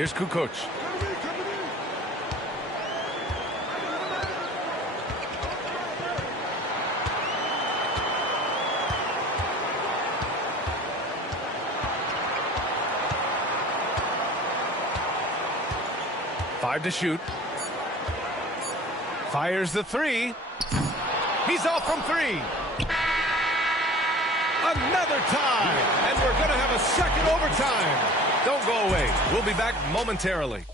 Here's Kukoc. Five to shoot. Fires the 3. He's off from 3. Another tie. And we're going to have a second overtime. Don't go away. We'll be back momentarily.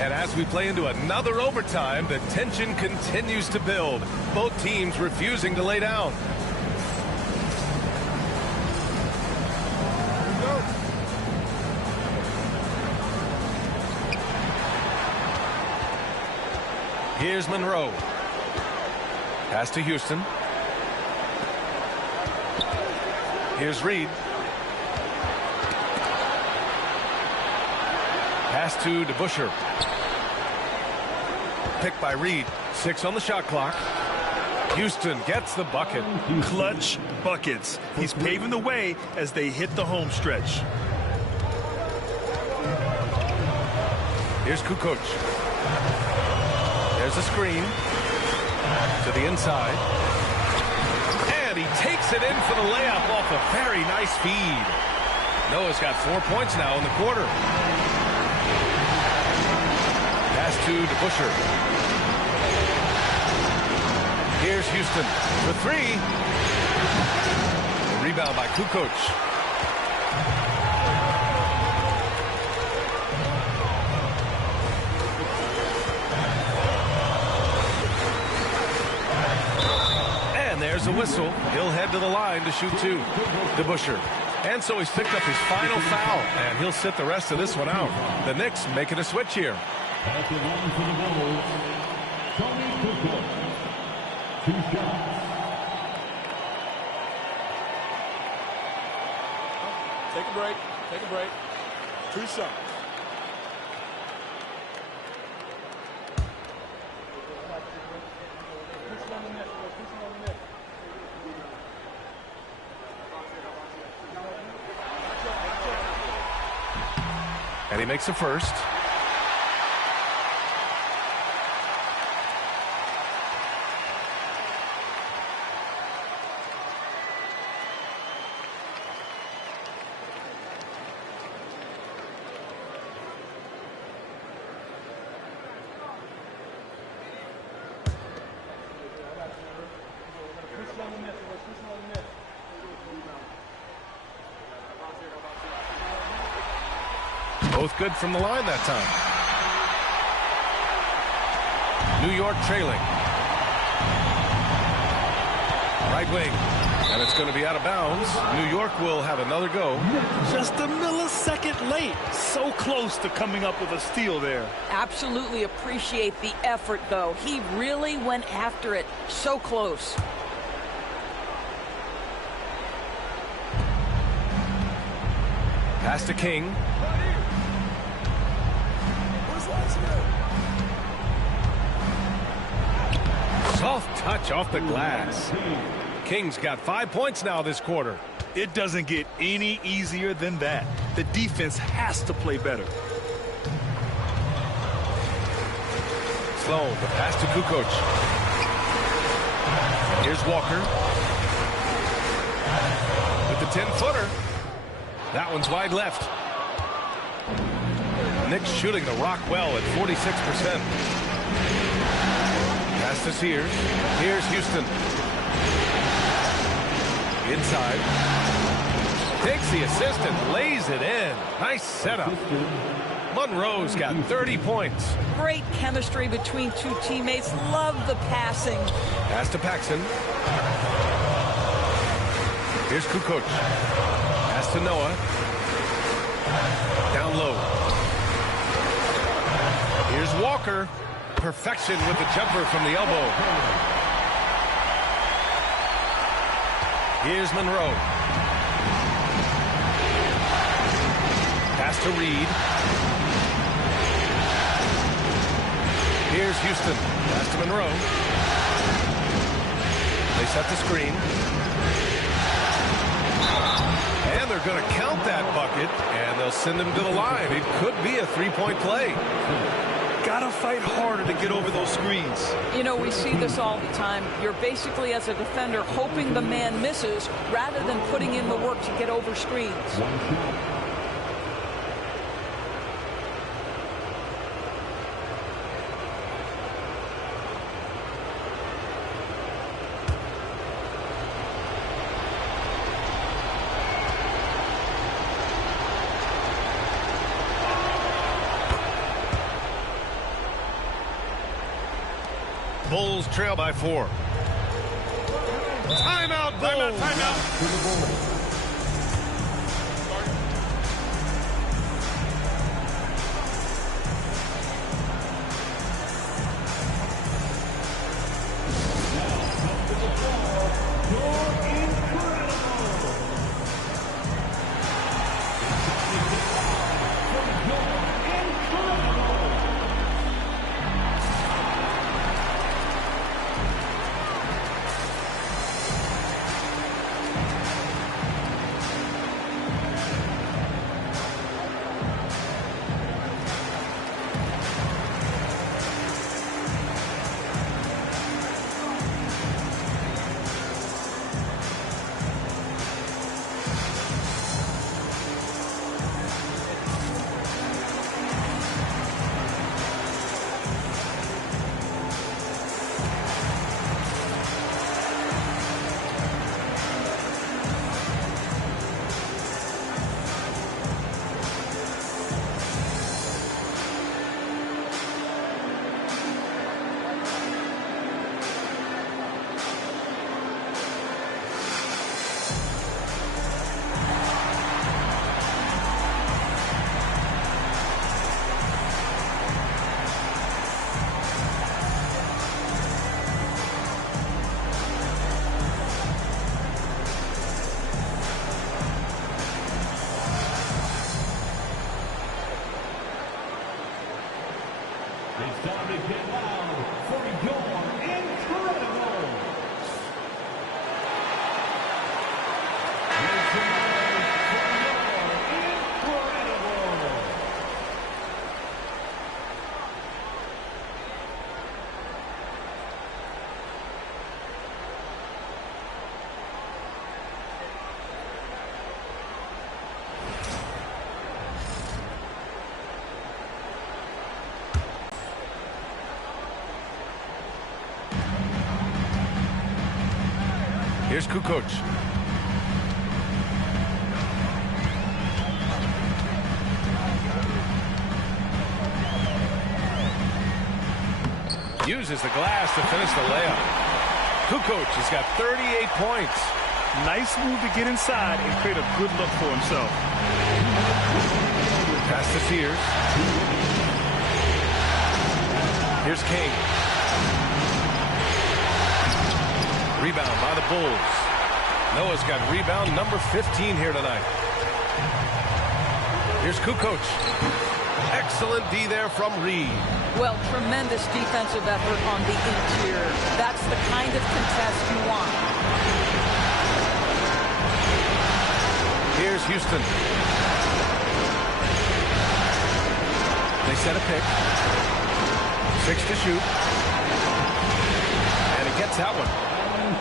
And as we play into another overtime, the tension continues to build. Both teams refusing to lay down. Here's Monroe. Pass to Houston. Here's Reed. Pass to DeBusschere. Picked by Reed. 6 on the shot clock. Houston gets the bucket. Clutch buckets. He's paving the way as they hit the home stretch. Here's Kukoc. There's a screen to the inside. And he takes it in for the layup off a very nice feed. Noah's got 4 points now in the quarter. Pass to DeBusschere. Here's Houston for 3. The rebound by Kukoc. And there's a whistle. He'll head to the line to shoot 2. DeBusschere. And so he's picked up his final foul, and he'll sit the rest of this one out. The Knicks making a switch here. At the line for the Bulls, Tony Kukoc. 2 shots. Take a break. Take a break. 2 shots. And he makes a first. Both good from the line that time. New York trailing. Right wing. And it's going to be out of bounds. New York will have another go. Just a millisecond late. So close to coming up with a steal there. Absolutely appreciate the effort, though. He really went after it. So close. Pass to King. Soft touch off the glass. King's got 5 points now this quarter. It doesn't get any easier than that. The defense has to play better. Sloan, the pass to Kukoc. Here's Walker. With the 10-footer. That one's wide left. Knicks shooting the rock well at 46%. Pass to Sears. Here's Houston. Inside. Takes the assist and lays it in. Nice setup. Monroe's got 30 points. Great chemistry between 2 teammates. Love the passing. Pass to Paxson. Here's Kukoc. Pass to Noah. Down low. Here's Walker. Perfection with the jumper from the elbow. Here's Monroe. Pass to Reed. Here's Houston. Pass to Monroe. They set the screen. And they're going to count that bucket, and they'll send him to the line. It could be a 3-point play. Gotta fight harder to get over those screens. You know, we see this all the time. You're basically, as a defender, hoping the man misses rather than putting in the work to get over screens. Bulls trail by 4. Timeout, Bulls. Timeout. time to get loud for your incredible. Make some noise for your incredible. Here's Kukoc. Uses the glass to finish the layup. Kukoc has got 38 points. Nice move to get inside and create a good look for himself. Pass to Sears. Here's King. Rebound by the Bulls. Noah's got rebound number 15 here tonight. Here's Kukoc. Excellent D there from Reed. Well, tremendous defensive effort on the interior. That's the kind of contest you want. Here's Houston. They set a pick. 6 to shoot. And he gets that one.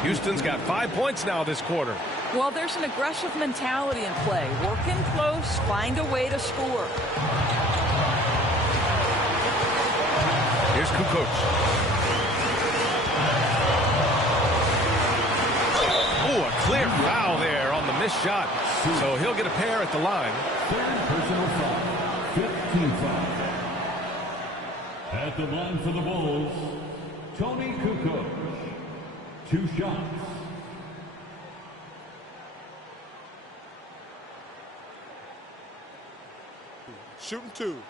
Houston's got 5 points now this quarter. Well, there's an aggressive mentality in play. Work in close, find a way to score. Here's Kukoc. Oh, a clear foul there on the missed shot. So he'll get a pair at the line. Third personal foul. 15 foul. At the line for the Bulls, Tony Kukoc. 2 shots. Shooting 2.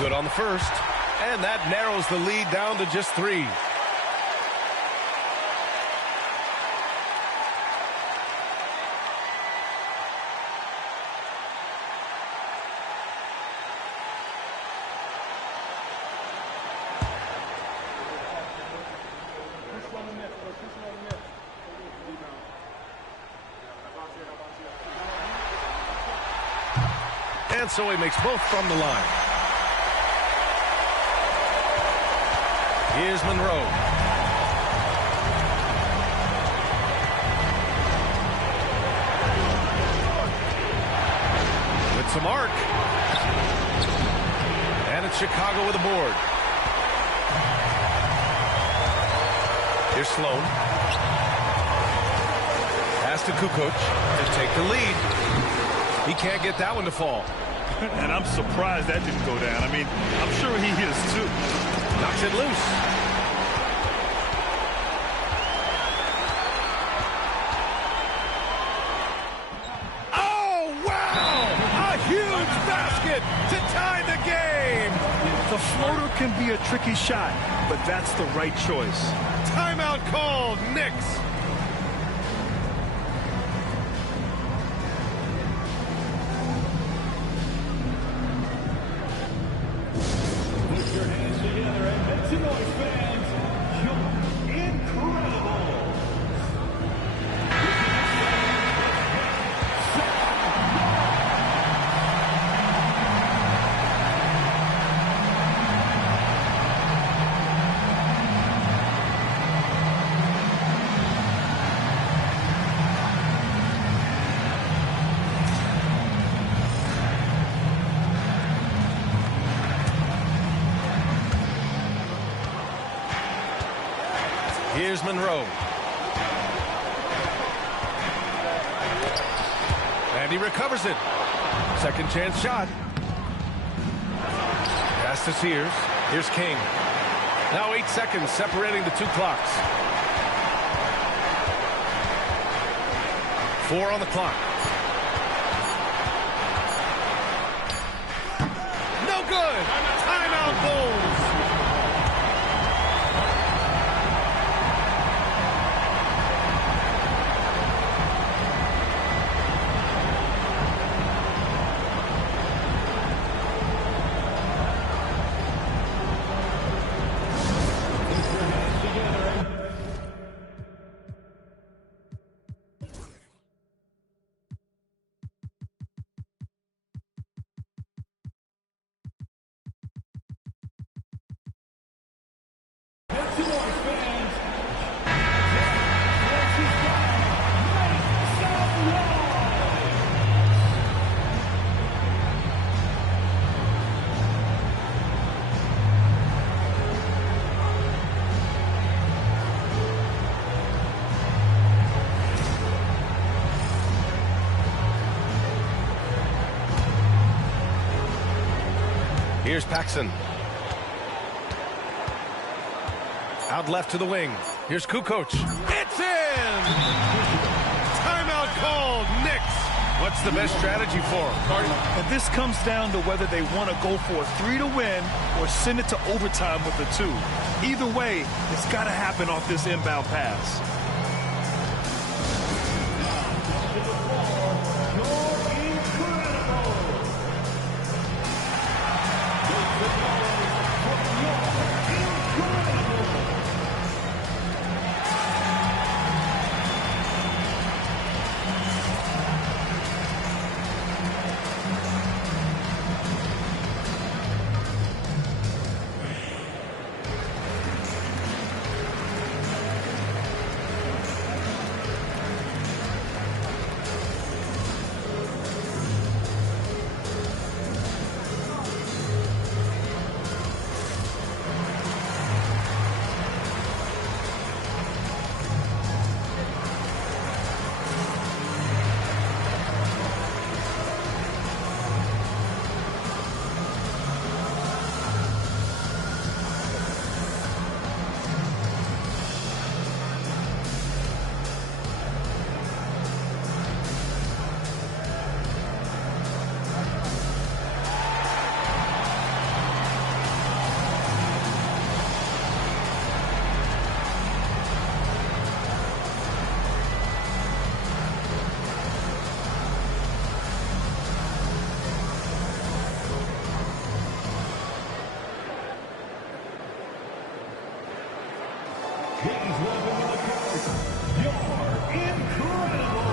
Good on the first. And that narrows the lead down to just 3. And so he makes both from the line. Here's Monroe. With some arc. And it's Chicago with a board. Here's Sloan. Pass to Kukoc to take the lead. He can't get that one to fall. And I'm surprised that didn't go down. I mean, I'm sure he is too. Knocks it loose. Oh, wow! A huge basket to tie the game. The floater can be a tricky shot, but that's the right choice. Timeout called, Knicks. Put your hands together and make some noise, fans. You're incredible. Here's Monroe. And he recovers it. Second chance shot. Pass to Sears. Here's King. Now 8 seconds separating the 2 clocks. 4 on the clock. No good. Timeout Bulls. fans, versus make some noise. Here's Paxson. Out left to the wing. Here's Kukoc. It's in! Timeout called, Knicks. What's the best strategy for them? And this comes down to whether they want to go for a 3 to win or send it to overtime with a 2. Either way, it's got to happen off this inbound pass. Please welcome to the court, York Incredible.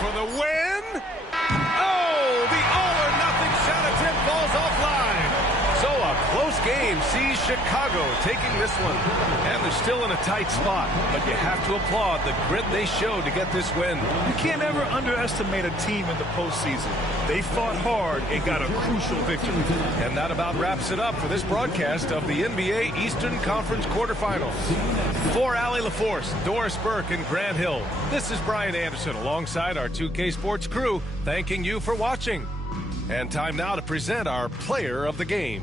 For the win. Oh, the all-or-nothing shot attempt falls offline. So a close game sees Chicago taking this one. And they're still in a tight spot, but you have to applaud the grit they showed to get this win. You can't ever underestimate a team in the postseason. They fought hard and got a crucial victory. And that about wraps it up for this broadcast of the NBA Eastern Conference Quarterfinals. For Allie LaForce, Doris Burke, and Grant Hill, this is Brian Anderson alongside our 2K Sports crew, thanking you for watching. And time now to present our player of the game.